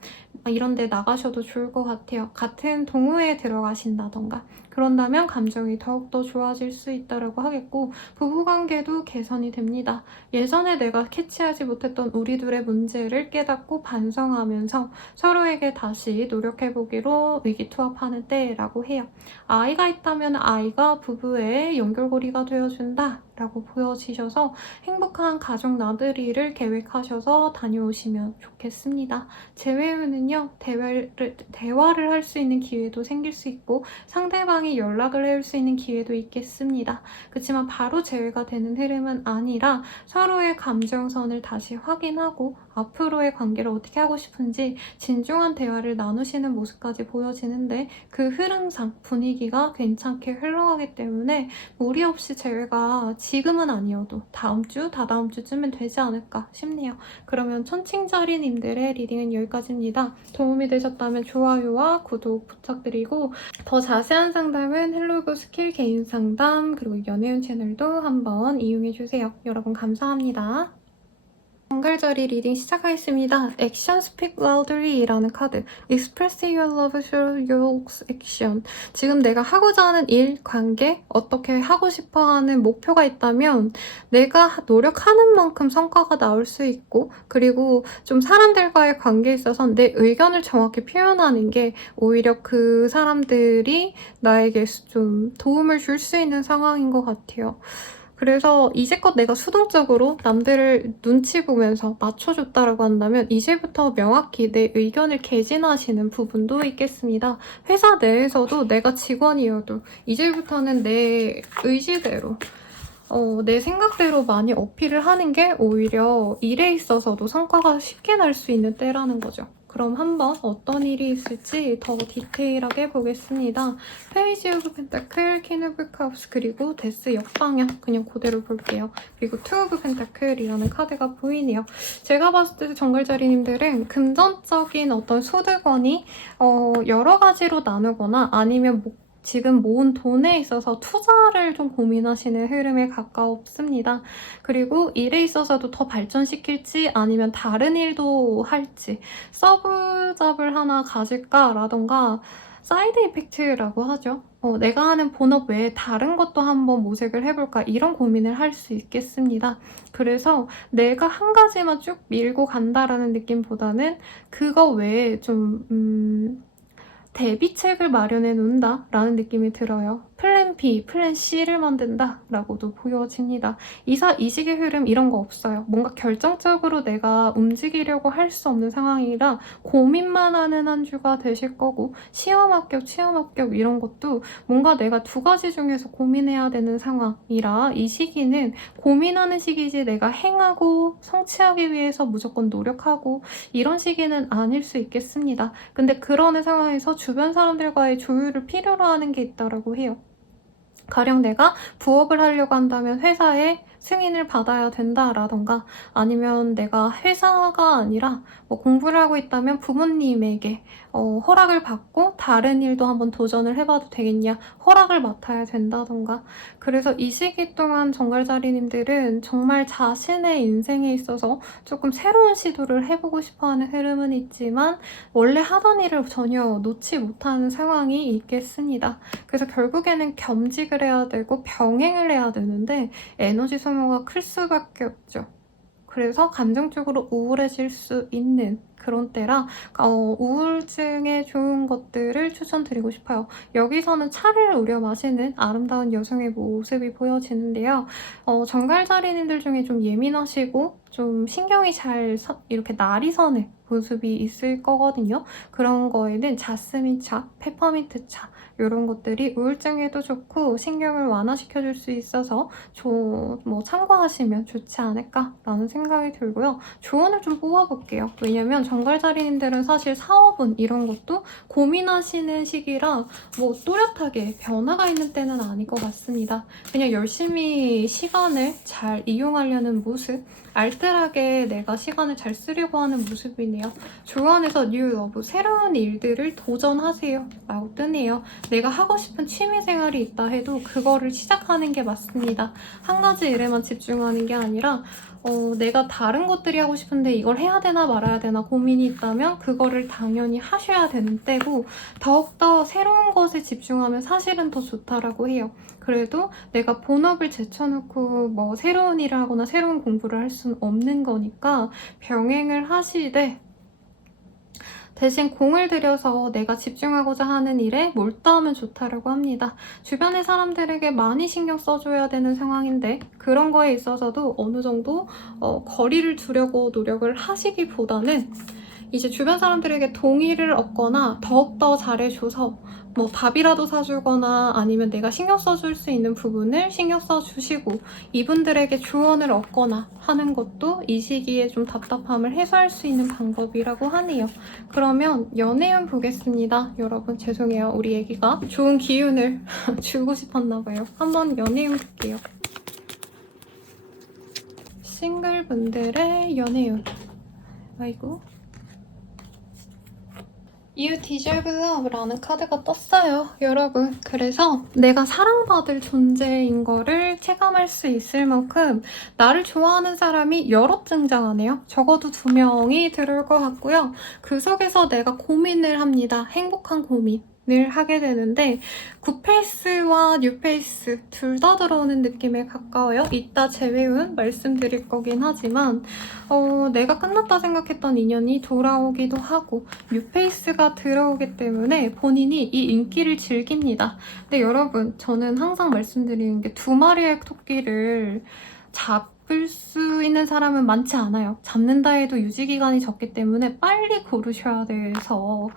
이런 데 나가셔도 좋을 것 같아요. 같은 동호회에 들어가신다던가 그런다면 감정이 더욱더 좋아질 수 있다고 하겠고, 부부관계도 개선이 됩니다. 예전에 내가 캐치하지 못했던 우리 둘의 문제를 깨닫고 반성하면서 서로에게 다시 노력해보기로 의기투합하는 때라고 해요. 아이가 있다면 아이가 부부의 연결고리가 되어준다 라고 보여지셔서 행복한 가족 나들이를 계획하셔서 다녀오시면 좋겠습니다. 재회 후는요, 대화를 할 수 있는 기회도 생길 수 있고 상대방이 연락을 해올 수 있는 기회도 있겠습니다. 그렇지만 바로 재회가 되는 흐름은 아니라 서로의 감정선을 다시 확인하고 앞으로의 관계를 어떻게 하고 싶은지 진중한 대화를 나누시는 모습까지 보여지는데, 그 흐름상 분위기가 괜찮게 흘러가기 때문에 무리 없이 재회가 지금은 아니어도 다음 주, 다다음 주쯤은 되지 않을까 싶네요. 그러면 천칭자리님들의 리딩은 여기까지입니다. 도움이 되셨다면 좋아요와 구독 부탁드리고, 더 자세한 상담은 헬로구 스킬 개인 상담 그리고 연애운 채널도 한번 이용해주세요. 여러분 감사합니다. 정갈자리 리딩 시작하겠습니다. Action Speak Loudly라는 카드. Express your love through your action. 지금 내가 하고자 하는 일, 관계, 어떻게 하고 싶어하는 목표가 있다면 내가 노력하는 만큼 성과가 나올 수 있고, 그리고 좀 사람들과의 관계에 있어서 내 의견을 정확히 표현하는 게 오히려 그 사람들이 나에게 좀 도움을 줄 수 있는 상황인 것 같아요. 그래서 이제껏 내가 수동적으로 남들을 눈치 보면서 맞춰줬다라고 한다면 이제부터 명확히 내 의견을 개진하시는 부분도 있겠습니다. 회사 내에서도 내가 직원이어도 이제부터는 내 의지대로 내 생각대로 많이 어필을 하는 게 오히려 일에 있어서도 성과가 쉽게 날 수 있는 때라는 거죠. 그럼 한번 어떤 일이 있을지 더 디테일하게 보겠습니다. 페이지 오브 펜타클, 퀸 오브 컵스, 그리고 데스 역방향 그냥 그대로 볼게요. 그리고 투 오브 펜타클이라는 카드가 보이네요. 제가 봤을 때 정글자리님들은 금전적인 어떤 소득원이 여러 가지로 나누거나 아니면 지금 모은 돈에 있어서 투자를 좀 고민하시는 흐름에 가까웠습니다. 그리고 일에 있어서도 더 발전시킬지 아니면 다른 일도 할지 서브잡을 하나 가질까라던가 사이드 이펙트라고 하죠. 내가 하는 본업 외에 다른 것도 한번 모색을 해볼까 이런 고민을 할 수 있겠습니다. 그래서 내가 한 가지만 쭉 밀고 간다라는 느낌보다는 그거 외에 좀 대비책을 마련해 놓는다 라는 느낌이 들어요. 플랜 B, 플랜 C를 만든다 라고도 보여집니다. 이식의 흐름 이런 거 없어요. 뭔가 결정적으로 내가 움직이려고 할 수 없는 상황이라 고민만 하는 한 주가 되실 거고 시험 합격 이런 것도 뭔가 내가 두 가지 중에서 고민해야 되는 상황이라 이 시기는 고민하는 시기지 내가 행하고 성취하기 위해서 무조건 노력하고 이런 시기는 아닐 수 있겠습니다. 근데 그러는 상황에서 주변 사람들과의 조율을 필요로 하는 게 있다고 해요. 가령 내가 부업을 하려고 한다면 회사에 승인을 받아야 된다라던가 아니면 내가 회사가 아니라 뭐 공부를 하고 있다면 부모님에게 허락을 받고 다른 일도 한번 도전을 해봐도 되겠냐 허락을 맡아야 된다던가 그래서 이 시기 동안 정갈자리님들은 정말 자신의 인생에 있어서 조금 새로운 시도를 해보고 싶어하는 흐름은 있지만 원래 하던 일을 전혀 놓지 못하는 상황이 있겠습니다. 그래서 결국에는 겸직을 해야 되고 병행을 해야 되는데 에너지 소모가 클 수밖에 없죠. 그래서 감정적으로 우울해질 수 있는 그런 때라 우울증에 좋은 것들을 추천드리고 싶어요. 여기서는 차를 우려 마시는 아름다운 여성의 모습이 보여지는데요. 정갈자리님들 중에 좀 예민하시고 좀 신경이 잘 이렇게 날이 서는 모습이 있을 거거든요. 그런 거에는 자스민차, 페퍼민트 차 이런 것들이 우울증에도 좋고 신경을 완화시켜줄 수 있어서 뭐 참고하시면 좋지 않을까라는 생각이 들고요. 조언을 좀 뽑아볼게요. 왜냐면 정갈자리님들은 사실 사업은 이런 것도 고민하시는 시기라 뭐 또렷하게 변화가 있는 때는 아닐 것 같습니다. 그냥 열심히 시간을 잘 이용하려는 모습 알뜰하게 내가 시간을 잘 쓰려고 하는 모습이네요. 조언에서 뉴 러브, 새로운 일들을 도전하세요 라고 뜨네요. 내가 하고 싶은 취미생활이 있다 해도 그거를 시작하는 게 맞습니다. 한 가지 일에만 집중하는 게 아니라 내가 다른 것들이 하고 싶은데 이걸 해야 되나 말아야 되나 고민이 있다면 그거를 당연히 하셔야 되는 때고 더욱더 새로운 것에 집중하면 사실은 더 좋다라고 해요. 그래도 내가 본업을 제쳐놓고 뭐 새로운 일을 하거나 새로운 공부를 할 수는 없는 거니까 병행을 하시되 대신 공을 들여서 내가 집중하고자 하는 일에 몰두하면 좋다라고 합니다. 주변의 사람들에게 많이 신경 써줘야 되는 상황인데 그런 거에 있어서도 어느 정도 거리를 두려고 노력을 하시기보다는 이제 주변 사람들에게 동의를 얻거나 더욱더 잘해줘서 뭐 밥이라도 사주거나 아니면 내가 신경 써줄 수 있는 부분을 신경 써주시고 이분들에게 조언을 얻거나 하는 것도 이 시기에 좀 답답함을 해소할 수 있는 방법이라고 하네요. 그러면 연애운 보겠습니다. 여러분 죄송해요. 우리 애기가 좋은 기운을 주고 싶었나 봐요. 한번 연애운 볼게요. 싱글분들의 연애운. 아이고. You deserve love라는 카드가 떴어요, 여러분. 그래서 내가 사랑받을 존재인 거를 체감할 수 있을 만큼 나를 좋아하는 사람이 여럿 등장하네요. 적어도 2명이 들어올 것 같고요. 그 속에서 내가 고민을 합니다. 행복한 고민을 하게 되는데 굿페이스와 뉴페이스 둘 다 들어오는 느낌에 가까워요. 이따 재회운 말씀드릴 거긴 하지만 내가 끝났다 생각했던 인연이 돌아오기도 하고 뉴페이스가 들어오기 때문에 본인이 이 인기를 즐깁니다. 근데 여러분, 저는 항상 말씀드리는 게 2마리의 토끼를 잡을 수 있는 사람은 많지 않아요. 잡는다 해도 유지기간이 적기 때문에 빨리 고르셔야 돼서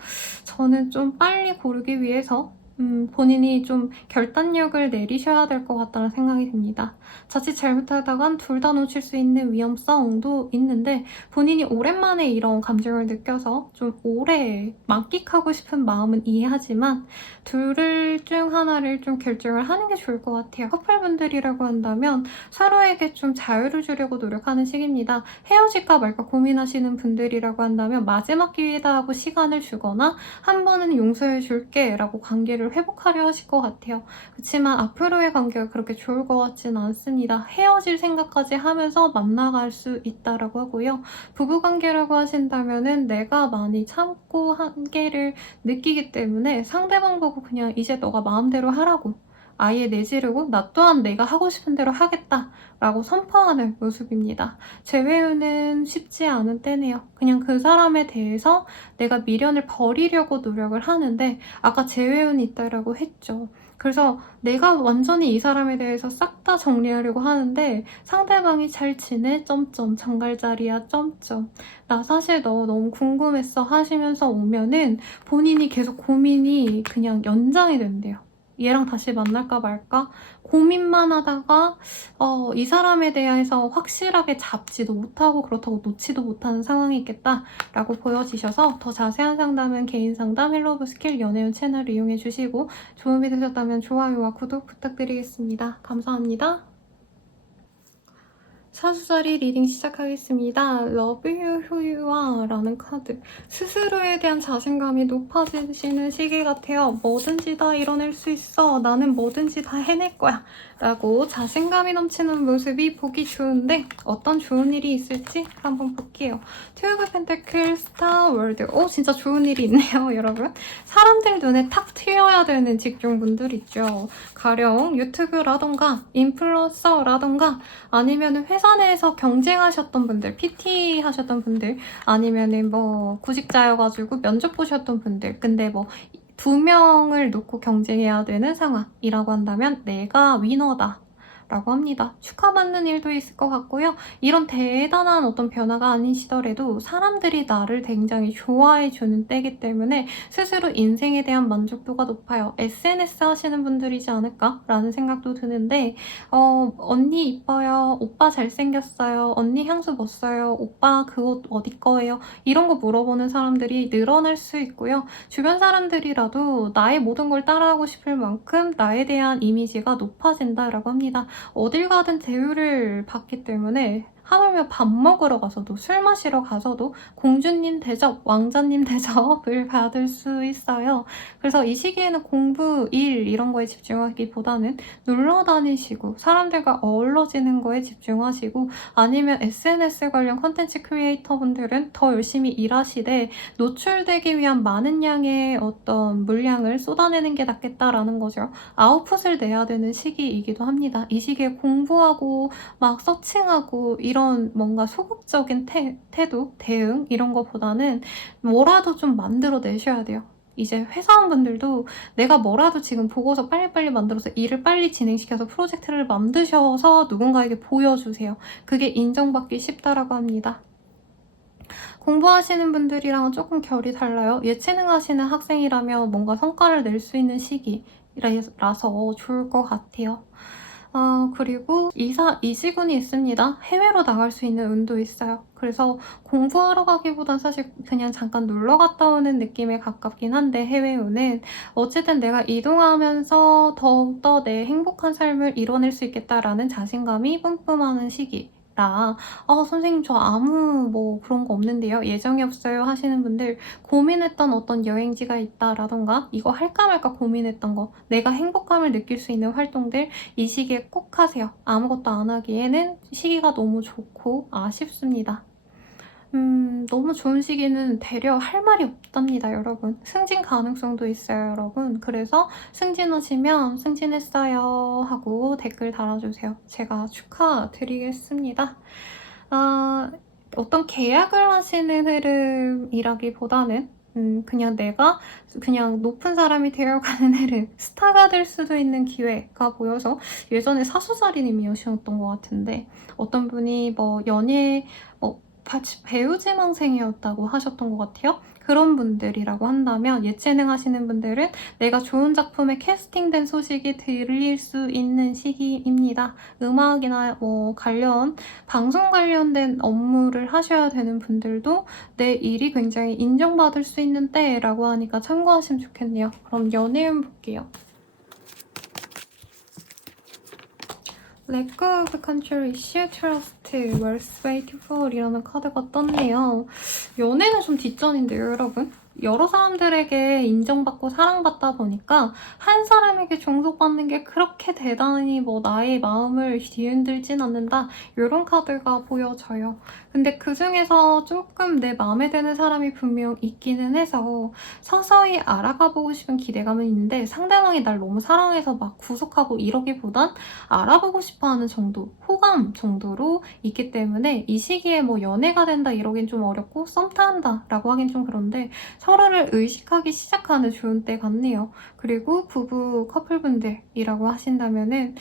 저는 좀 빨리 고르기 위해서 본인이 좀 결단력을 내리셔야 될 것 같다는 생각이 듭니다. 자칫 잘못하다간 둘 다 놓칠 수 있는 위험성도 있는데 본인이 오랜만에 이런 감정을 느껴서 좀 오래 만끽하고 싶은 마음은 이해하지만 둘 중 하나를 좀 결정을 하는 게 좋을 것 같아요. 커플분들이라고 한다면 서로에게 좀 자유를 주려고 노력하는 시기입니다. 헤어질까 말까 고민하시는 분들이라고 한다면 마지막 기회다 하고 시간을 주거나 한 번은 용서해 줄게 라고 관계를 회복하려 하실 것 같아요. 그렇지만 앞으로의 관계가 그렇게 좋을 것 같지는 않습니다. 헤어질 생각까지 하면서 만나갈 수 있다라고 하고요. 부부관계라고 하신다면은 내가 많이 참고 한계를 느끼기 때문에 상대방 보고 그냥 이제 너가 마음대로 하라고 아예 내지르고 나 또한 내가 하고 싶은 대로 하겠다 라고 선포하는 모습입니다. 재회유는 쉽지 않은 때네요. 그냥 그 사람에 대해서 내가 미련을 버리려고 노력을 하는데 아까 재회운이 있다라고 했죠. 그래서 내가 완전히 이 사람에 대해서 싹 다 정리하려고 하는데 상대방이 잘 지내? 점점 장갈자리야 점점 나 사실 너 너무 궁금했어 하시면서 오면은 본인이 계속 고민이 그냥 연장이 된대요. 얘랑 다시 만날까 말까 고민만 하다가 이 사람에 대해서 확실하게 잡지도 못하고 그렇다고 놓지도 못하는 상황이 있겠다라고 보여지셔서 더 자세한 상담은 개인 상담 헬로브 스킬 연애운 채널을 이용해 주시고 도움이 되셨다면 좋아요와 구독 부탁드리겠습니다. 감사합니다. 사수자리 리딩 시작하겠습니다. Love You Who You Are 라는 카드. 스스로에 대한 자신감이 높아지시는 시기 같아요. 뭐든지 다 이뤄낼 수 있어. 나는 뭐든지 다 해낼 거야. 라고 자신감이 넘치는 모습이 보기 좋은데 어떤 좋은 일이 있을지 한번 볼게요. 투 오브 펜타클 스타 월드. 진짜 좋은 일이 있네요, 여러분. 사람들 눈에 탁 튀어야 되는 직종분들 있죠. 가령 유튜브라던가 인플루언서라던가 아니면 회사 내에서 경쟁하셨던 분들, PT 하셨던 분들, 아니면은 뭐 구직자여가지고 면접 보셨던 분들, 근데 뭐 2명을 놓고 경쟁해야 되는 상황이라고 한다면 내가 위너다 라고 합니다. 축하받는 일도 있을 것 같고요. 이런 대단한 어떤 변화가 아니시더라도 사람들이 나를 굉장히 좋아해주는 때이기 때문에 스스로 인생에 대한 만족도가 높아요. SNS 하시는 분들이지 않을까라는 생각도 드는데 언니 이뻐요. 오빠 잘생겼어요. 언니 향수 뭐 써요? 오빠 그 옷 어디 거예요? 이런 거 물어보는 사람들이 늘어날 수 있고요. 주변 사람들이라도 나의 모든 걸 따라하고 싶을 만큼 나에 대한 이미지가 높아진다라고 합니다. 어딜 가든 대우를 받기 때문에 하물며 밥 먹으러 가서도 술 마시러 가서도 공주님 대접, 왕자님 대접을 받을 수 있어요. 그래서 이 시기에는 공부, 일 이런 거에 집중하기보다는 놀러 다니시고 사람들과 어우러지는 거에 집중하시고 아니면 SNS 관련 컨텐츠 크리에이터 분들은 더 열심히 일하시되 노출되기 위한 많은 양의 어떤 물량을 쏟아내는 게 낫겠다라는 거죠. 아웃풋을 내야 되는 시기이기도 합니다. 이 시기에 공부하고 막 서칭하고 이런 뭔가 소극적인 태도, 대응 이런 거보다는 뭐라도 좀 만들어 내셔야 돼요. 이제 회사원분들도 내가 뭐라도 지금 보고서 빨리빨리 만들어서 일을 빨리 진행시켜서 프로젝트를 만드셔서 누군가에게 보여주세요. 그게 인정받기 쉽다라고 합니다. 공부하시는 분들이랑은 조금 결이 달라요. 예체능 하시는 학생이라면 뭔가 성과를 낼 수 있는 시기라서 좋을 것 같아요. 그리고 이지군이 있습니다. 해외로 나갈 수 있는 운도 있어요. 그래서 공부하러 가기보단 사실 그냥 잠깐 놀러 갔다 오는 느낌에 가깝긴 한데 해외운은 어쨌든 내가 이동하면서 더욱더 내 행복한 삶을 이뤄낼 수 있겠다라는 자신감이 뿜뿜하는 시기 선생님 저 아무 뭐 그런 거 없는데요. 예정이 없어요 하시는 분들, 고민했던 어떤 여행지가 있다라던가 이거 할까 말까 고민했던 거, 내가 행복감을 느낄 수 있는 활동들 이 시기에 꼭 하세요. 아무것도 안 하기에는 시기가 너무 좋고 아쉽습니다. 너무 좋은 시기는 되려 할 말이 없답니다, 여러분. 승진 가능성도 있어요, 여러분. 그래서 승진하시면 승진했어요 하고 댓글 달아주세요. 제가 축하드리겠습니다. 어떤 계약을 하시는 흐름이라기보다는 그냥 내가 그냥 높은 사람이 되어가는 흐름, 스타가 될 수도 있는 기회가 보여서, 예전에 사수자리님이셨던 것 같은데 어떤 분이 뭐 연예 배우 지망생이었다고 하셨던 것 같아요. 그런 분들이라고 한다면, 예체능 하시는 분들은 내가 좋은 작품에 캐스팅된 소식이 들릴 수 있는 시기입니다. 음악이나 뭐 방송 관련된 업무를 하셔야 되는 분들도 내 일이 굉장히 인정받을 수 있는 때라고 하니까 참고하시면 좋겠네요. 그럼 연애운 볼게요. Let go of control, issue trust, worth wait for 이라는 카드가 떴네요. 연애는 좀 뒷전인데요, 여러분. 여러 사람들에게 인정받고 사랑받다 보니까 한 사람에게 종속받는 게 그렇게 대단히 뭐 나의 마음을 뒤흔들진 않는다, 이런 카드가 보여져요. 근데 그 중에서 조금 내 마음에 드는 사람이 분명 있기는 해서 서서히 알아가 보고 싶은 기대감은 있는데, 상대방이 날 너무 사랑해서 막 구속하고 이러기보단 알아보고 싶어하는 정도, 호감 정도로 있기 때문에 이 시기에 뭐 연애가 된다 이러긴 좀 어렵고, 썸 타한다 라고 하긴 좀 그런데 서로를 의식하기 시작하는 좋은 때 같네요. 그리고 부부 커플분들이라고 하신다면은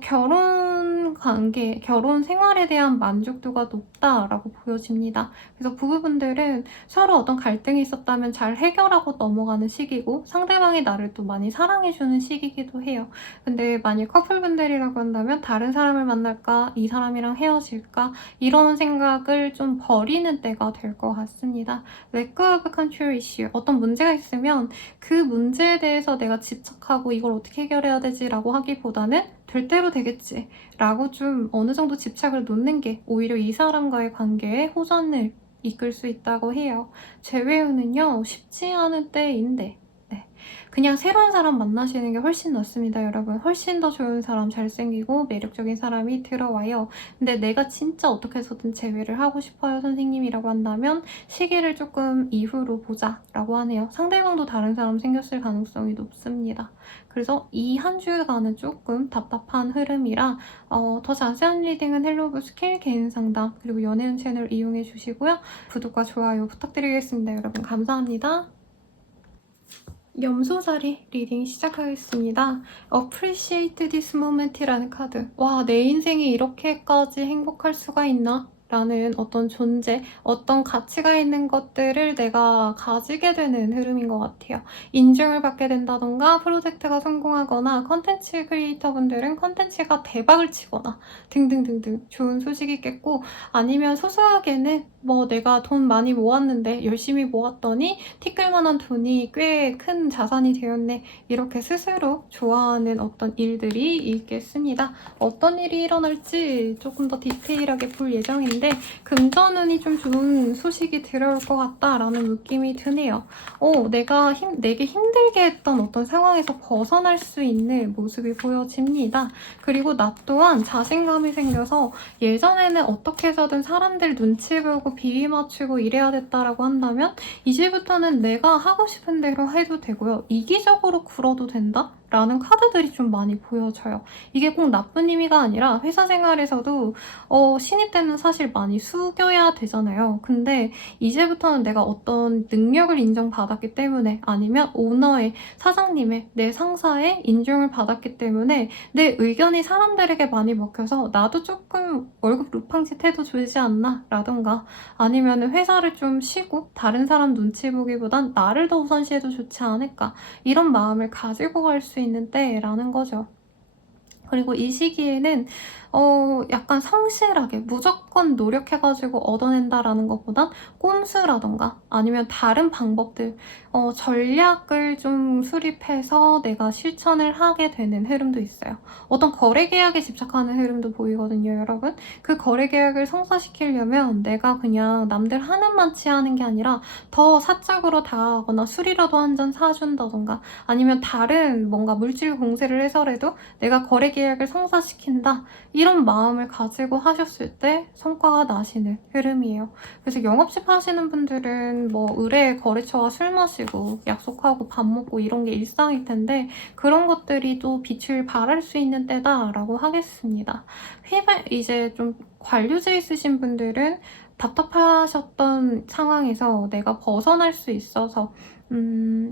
결혼 관계, 결혼 생활에 대한 만족도가 높다라고 보여집니다. 그래서 부부분들은 서로 어떤 갈등이 있었다면 잘 해결하고 넘어가는 시기고, 상대방이 나를 또 많이 사랑해주는 시기이기도 해요. 근데 만약 커플분들이라고 한다면 다른 사람을 만날까? 이 사람이랑 헤어질까? 이런 생각을 좀 버리는 때가 될 것 같습니다. Let go of control issue. 어떤 문제가 있으면 그 문제에 대해서 내가 집착하고 이걸 어떻게 해결해야 되지? 라고 하기보다는 될 대로 되겠지 라고 좀 어느 정도 집착을 놓는 게 오히려 이 사람과의 관계에 호전을 이끌 수 있다고 해요. 재회운은요, 쉽지 않은 때인데 그냥 새로운 사람 만나시는 게 훨씬 낫습니다, 여러분. 훨씬 더 좋은 사람, 잘생기고 매력적인 사람이 들어와요. 근데 내가 진짜 어떻게 해서든 재회를 하고 싶어요, 선생님이라고 한다면 시기를 조금 이후로 보자 라고 하네요. 상대방도 다른 사람 생겼을 가능성이 높습니다. 그래서 이 한 주간은 조금 답답한 흐름이라 더 자세한 리딩은 헬로브 스킬 개인 상담 그리고 연예인 채널 이용해 주시고요. 구독과 좋아요 부탁드리겠습니다, 여러분. 감사합니다. 염소자리 리딩 시작하겠습니다. Appreciate this moment이라는 카드. 와, 내 인생이 이렇게까지 행복할 수가 있나? 라는 어떤 존재, 어떤 가치가 있는 것들을 내가 가지게 되는 흐름인 것 같아요. 인증을 받게 된다던가, 프로젝트가 성공하거나, 컨텐츠 크리에이터 분들은 컨텐츠가 대박을 치거나 등등등등 좋은 소식이 있겠고, 아니면 소소하게는 뭐 내가 돈 많이 모았는데 열심히 모았더니 티끌만한 돈이 꽤 큰 자산이 되었네, 이렇게 스스로 좋아하는 어떤 일들이 있겠습니다. 어떤 일이 일어날지 조금 더 디테일하게 볼 예정인데, 금전운이 좀 좋은 소식이 들어올 것 같다라는 느낌이 드네요. 내게 힘들게 했던 어떤 상황에서 벗어날 수 있는 모습이 보여집니다. 그리고 나 또한 자신감이 생겨서, 예전에는 어떻게 해서든 사람들 눈치 보고 비위 맞추고 이래야 됐다라고 한다면 이제부터는 내가 하고 싶은 대로 해도 되고요. 이기적으로 굴어도 된다? 라는 카드들이 좀 많이 보여져요. 이게 꼭 나쁜 의미가 아니라 회사 생활에서도 신입 때는 사실 많이 숙여야 되잖아요. 근데 이제부터는 내가 어떤 능력을 인정받았기 때문에, 아니면 오너의, 사장님의, 내 상사의 인정을 받았기 때문에 내 의견이 사람들에게 많이 먹혀서 나도 조금 월급 루팡짓 해도 좋지 않나? 라던가, 아니면 회사를 좀 쉬고 다른 사람 눈치 보기보단 나를 더 우선시해도 좋지 않을까? 이런 마음을 가지고 갈 수 있는 때라는 거죠. 그리고 이 시기에는 약간 성실하게 무조건 노력해가지고 얻어낸다라는 것보단 꼼수라던가 아니면 다른 방법들, 전략을 좀 수립해서 내가 실천을 하게 되는 흐름도 있어요. 어떤 거래 계약에 집착하는 흐름도 보이거든요, 여러분. 그 거래 계약을 성사시키려면 내가 그냥 남들 하는 만치 하는 게 아니라 더 사적으로 다가가거나 술이라도 한 잔 사준다던가 아니면 다른 뭔가 물질 공세를 해서라도 내가 거래 계약을 성사시킨다, 이런 마음을 가지고 하셨을 때 성과가 나시는 흐름이에요. 그래서 영업직 하시는 분들은 뭐 의뢰 거래처와 술 마시고 약속하고 밥 먹고 이런 게 일상일 텐데 그런 것들이 또 빛을 발할 수 있는 때다라고 하겠습니다. 이제 좀 관료제 있으신 분들은 답답하셨던 상황에서 내가 벗어날 수 있어서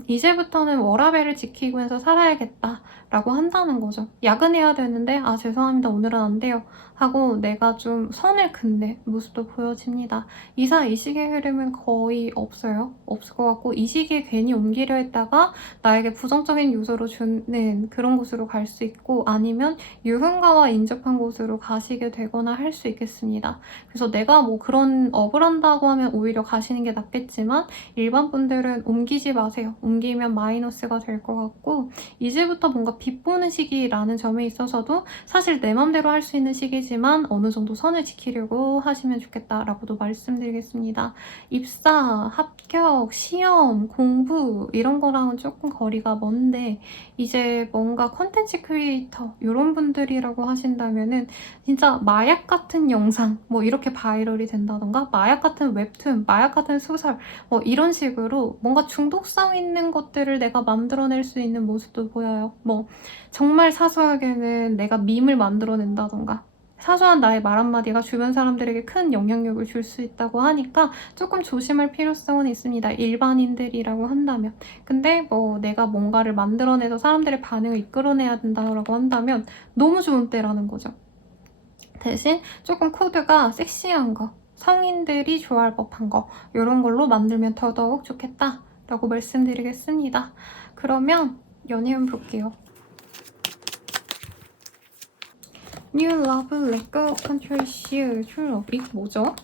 이제부터는 워라밸을 지키면서 살아야겠다라고 한다는 거죠. 야근해야 되는데 아 죄송합니다 오늘은 안 돼요 하고 내가 좀 선을 긋는 모습도 보여집니다. 이 시기의 흐름은 거의 없어요. 없을 것 같고 이 시기에 괜히 옮기려 했다가 나에게 부정적인 요소로 주는 그런 곳으로 갈 수 있고 아니면 유흥가와 인접한 곳으로 가시게 되거나 할 수 있겠습니다. 그래서 내가 뭐 그런 업을 한다고 하면 오히려 가시는 게 낫겠지만 일반 분들은 옮기지 마세요. 옮기면 마이너스가 될 것 같고 이제부터 뭔가 빚보는 시기라는 점에 있어서도 사실 내 맘대로 할 수 있는 시기지만 어느 정도 선을 지키려고 하시면 좋겠다라고도 말씀드리겠습니다. 입사, 합격, 시험, 공부 이런 거랑은 조금 거리가 먼데 이제 뭔가 컨텐츠 크리에이터 이런 분들이라고 하신다면은 진짜 마약 같은 영상 뭐 이렇게 바이럴이 된다던가 마약 같은 웹툰, 마약 같은 소설 뭐 이런 식으로 뭔가 중독성 있는 것들을 내가 만들어낼 수 있는 모습도 보여요. 뭐 정말 사소하게는 내가 밈을 만들어낸다던가 사소한 나의 말 한마디가 주변 사람들에게 큰 영향력을 줄 수 있다고 하니까 조금 조심할 필요성은 있습니다. 일반인들이라고 한다면. 근데 뭐 내가 뭔가를 만들어내서 사람들의 반응을 이끌어내야 된다고 한다면 너무 좋은 때라는 거죠. 대신 조금 코드가 섹시한 거, 성인들이 좋아할 법한 거 이런 걸로 만들면 더더욱 좋겠다라고 말씀드리겠습니다. 그러면 연예운 볼게요. New Love, Let Go, Control You, True Love. 이게 뭐죠?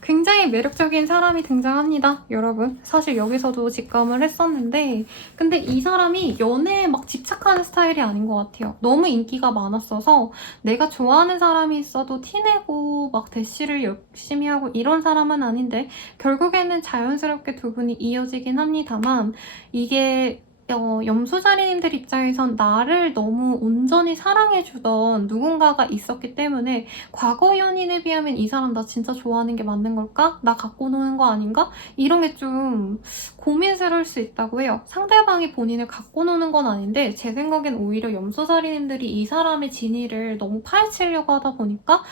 굉장히 매력적인 사람이 등장합니다, 여러분. 사실 여기서도 직감을 했었는데 근데 이 사람이 연애에 막 집착하는 스타일이 아닌 것 같아요. 너무 인기가 많았어서 내가 좋아하는 사람이 있어도 티내고 막 대시를 열심히 하고 이런 사람은 아닌데 결국에는 자연스럽게 두 분이 이어지긴 합니다만 이게 염소자리님들 입장에선 나를 너무 온전히 사랑해주던 누군가가 있었기 때문에 과거 연인에 비하면 이 사람 나 진짜 좋아하는 게 맞는 걸까? 나 갖고 노는 거 아닌가? 이런 게 좀 고민스러울 수 있다고 해요. 상대방이 본인을 갖고 노는 건 아닌데 제 생각엔 오히려 염소자리님들이 이 사람의 진위를 너무 파헤치려고 하다 보니까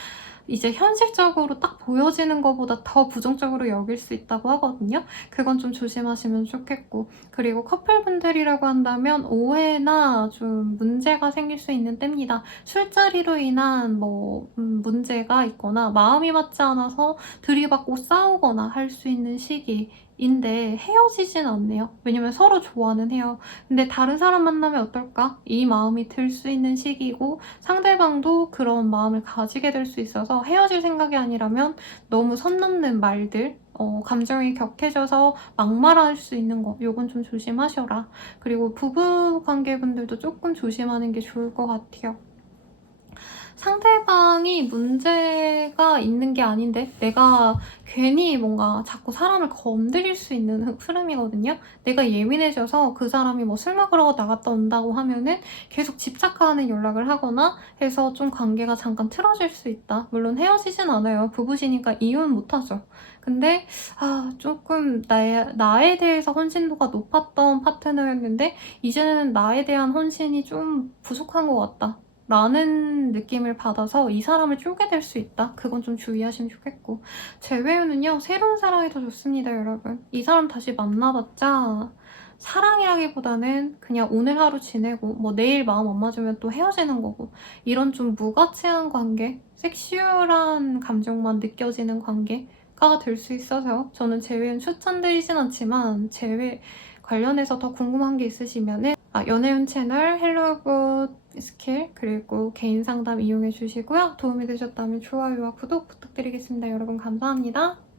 이제 현실적으로 딱 보여지는 것보다 더 부정적으로 여길 수 있다고 하거든요. 그건 좀 조심하시면 좋겠고 그리고 커플분들이라고 한다면 오해나 좀 문제가 생길 수 있는 때입니다. 술자리로 인한 뭐 문제가 있거나 마음이 맞지 않아서 들이받고 싸우거나 할 수 있는 시기 인데 헤어지진 않네요. 왜냐면 서로 좋아는 해요. 근데 다른 사람 만나면 어떨까? 이 마음이 들 수 있는 시기고 상대방도 그런 마음을 가지게 될 수 있어서 헤어질 생각이 아니라면 너무 선 넘는 말들 감정이 격해져서 막말할 수 있는 거 요건 좀 조심하셔라. 그리고 부부관계분들도 조금 조심하는 게 좋을 것 같아요. 상대방이 문제가 있는 게 아닌데 내가 괜히 뭔가 자꾸 사람을 건드릴 수 있는 흐름이거든요. 내가 예민해져서 그 사람이 뭐 술 먹으러 나갔다 온다고 하면은 계속 집착하는 연락을 하거나 해서 좀 관계가 잠깐 틀어질 수 있다. 물론 헤어지진 않아요. 부부시니까 이혼 못하죠. 근데 조금 나에 대해서 헌신도가 높았던 파트너였는데 이제는 나에 대한 헌신이 좀 부족한 것 같다 라는 느낌을 받아서 이 사람을 쪼개 될 수 있다. 그건 좀 주의하시면 좋겠고 제 외우는요 새로운 사랑이 더 좋습니다, 여러분. 이 사람 다시 만나봤자 사랑이라기보다는 그냥 오늘 하루 지내고 뭐 내일 마음 안 맞으면 또 헤어지는 거고 이런 좀 무가치한 관계, 섹슈얼한 감정만 느껴지는 관계가 될 수 있어서 저는 재회는 추천드리진 않지만 재회 관련해서 더 궁금한 게 있으시면은 연애운 채널 헬로굿 스킬 그리고 개인 상담 이용해 주시고요. 도움이 되셨다면 좋아요와 구독 부탁드리겠습니다. 여러분 감사합니다.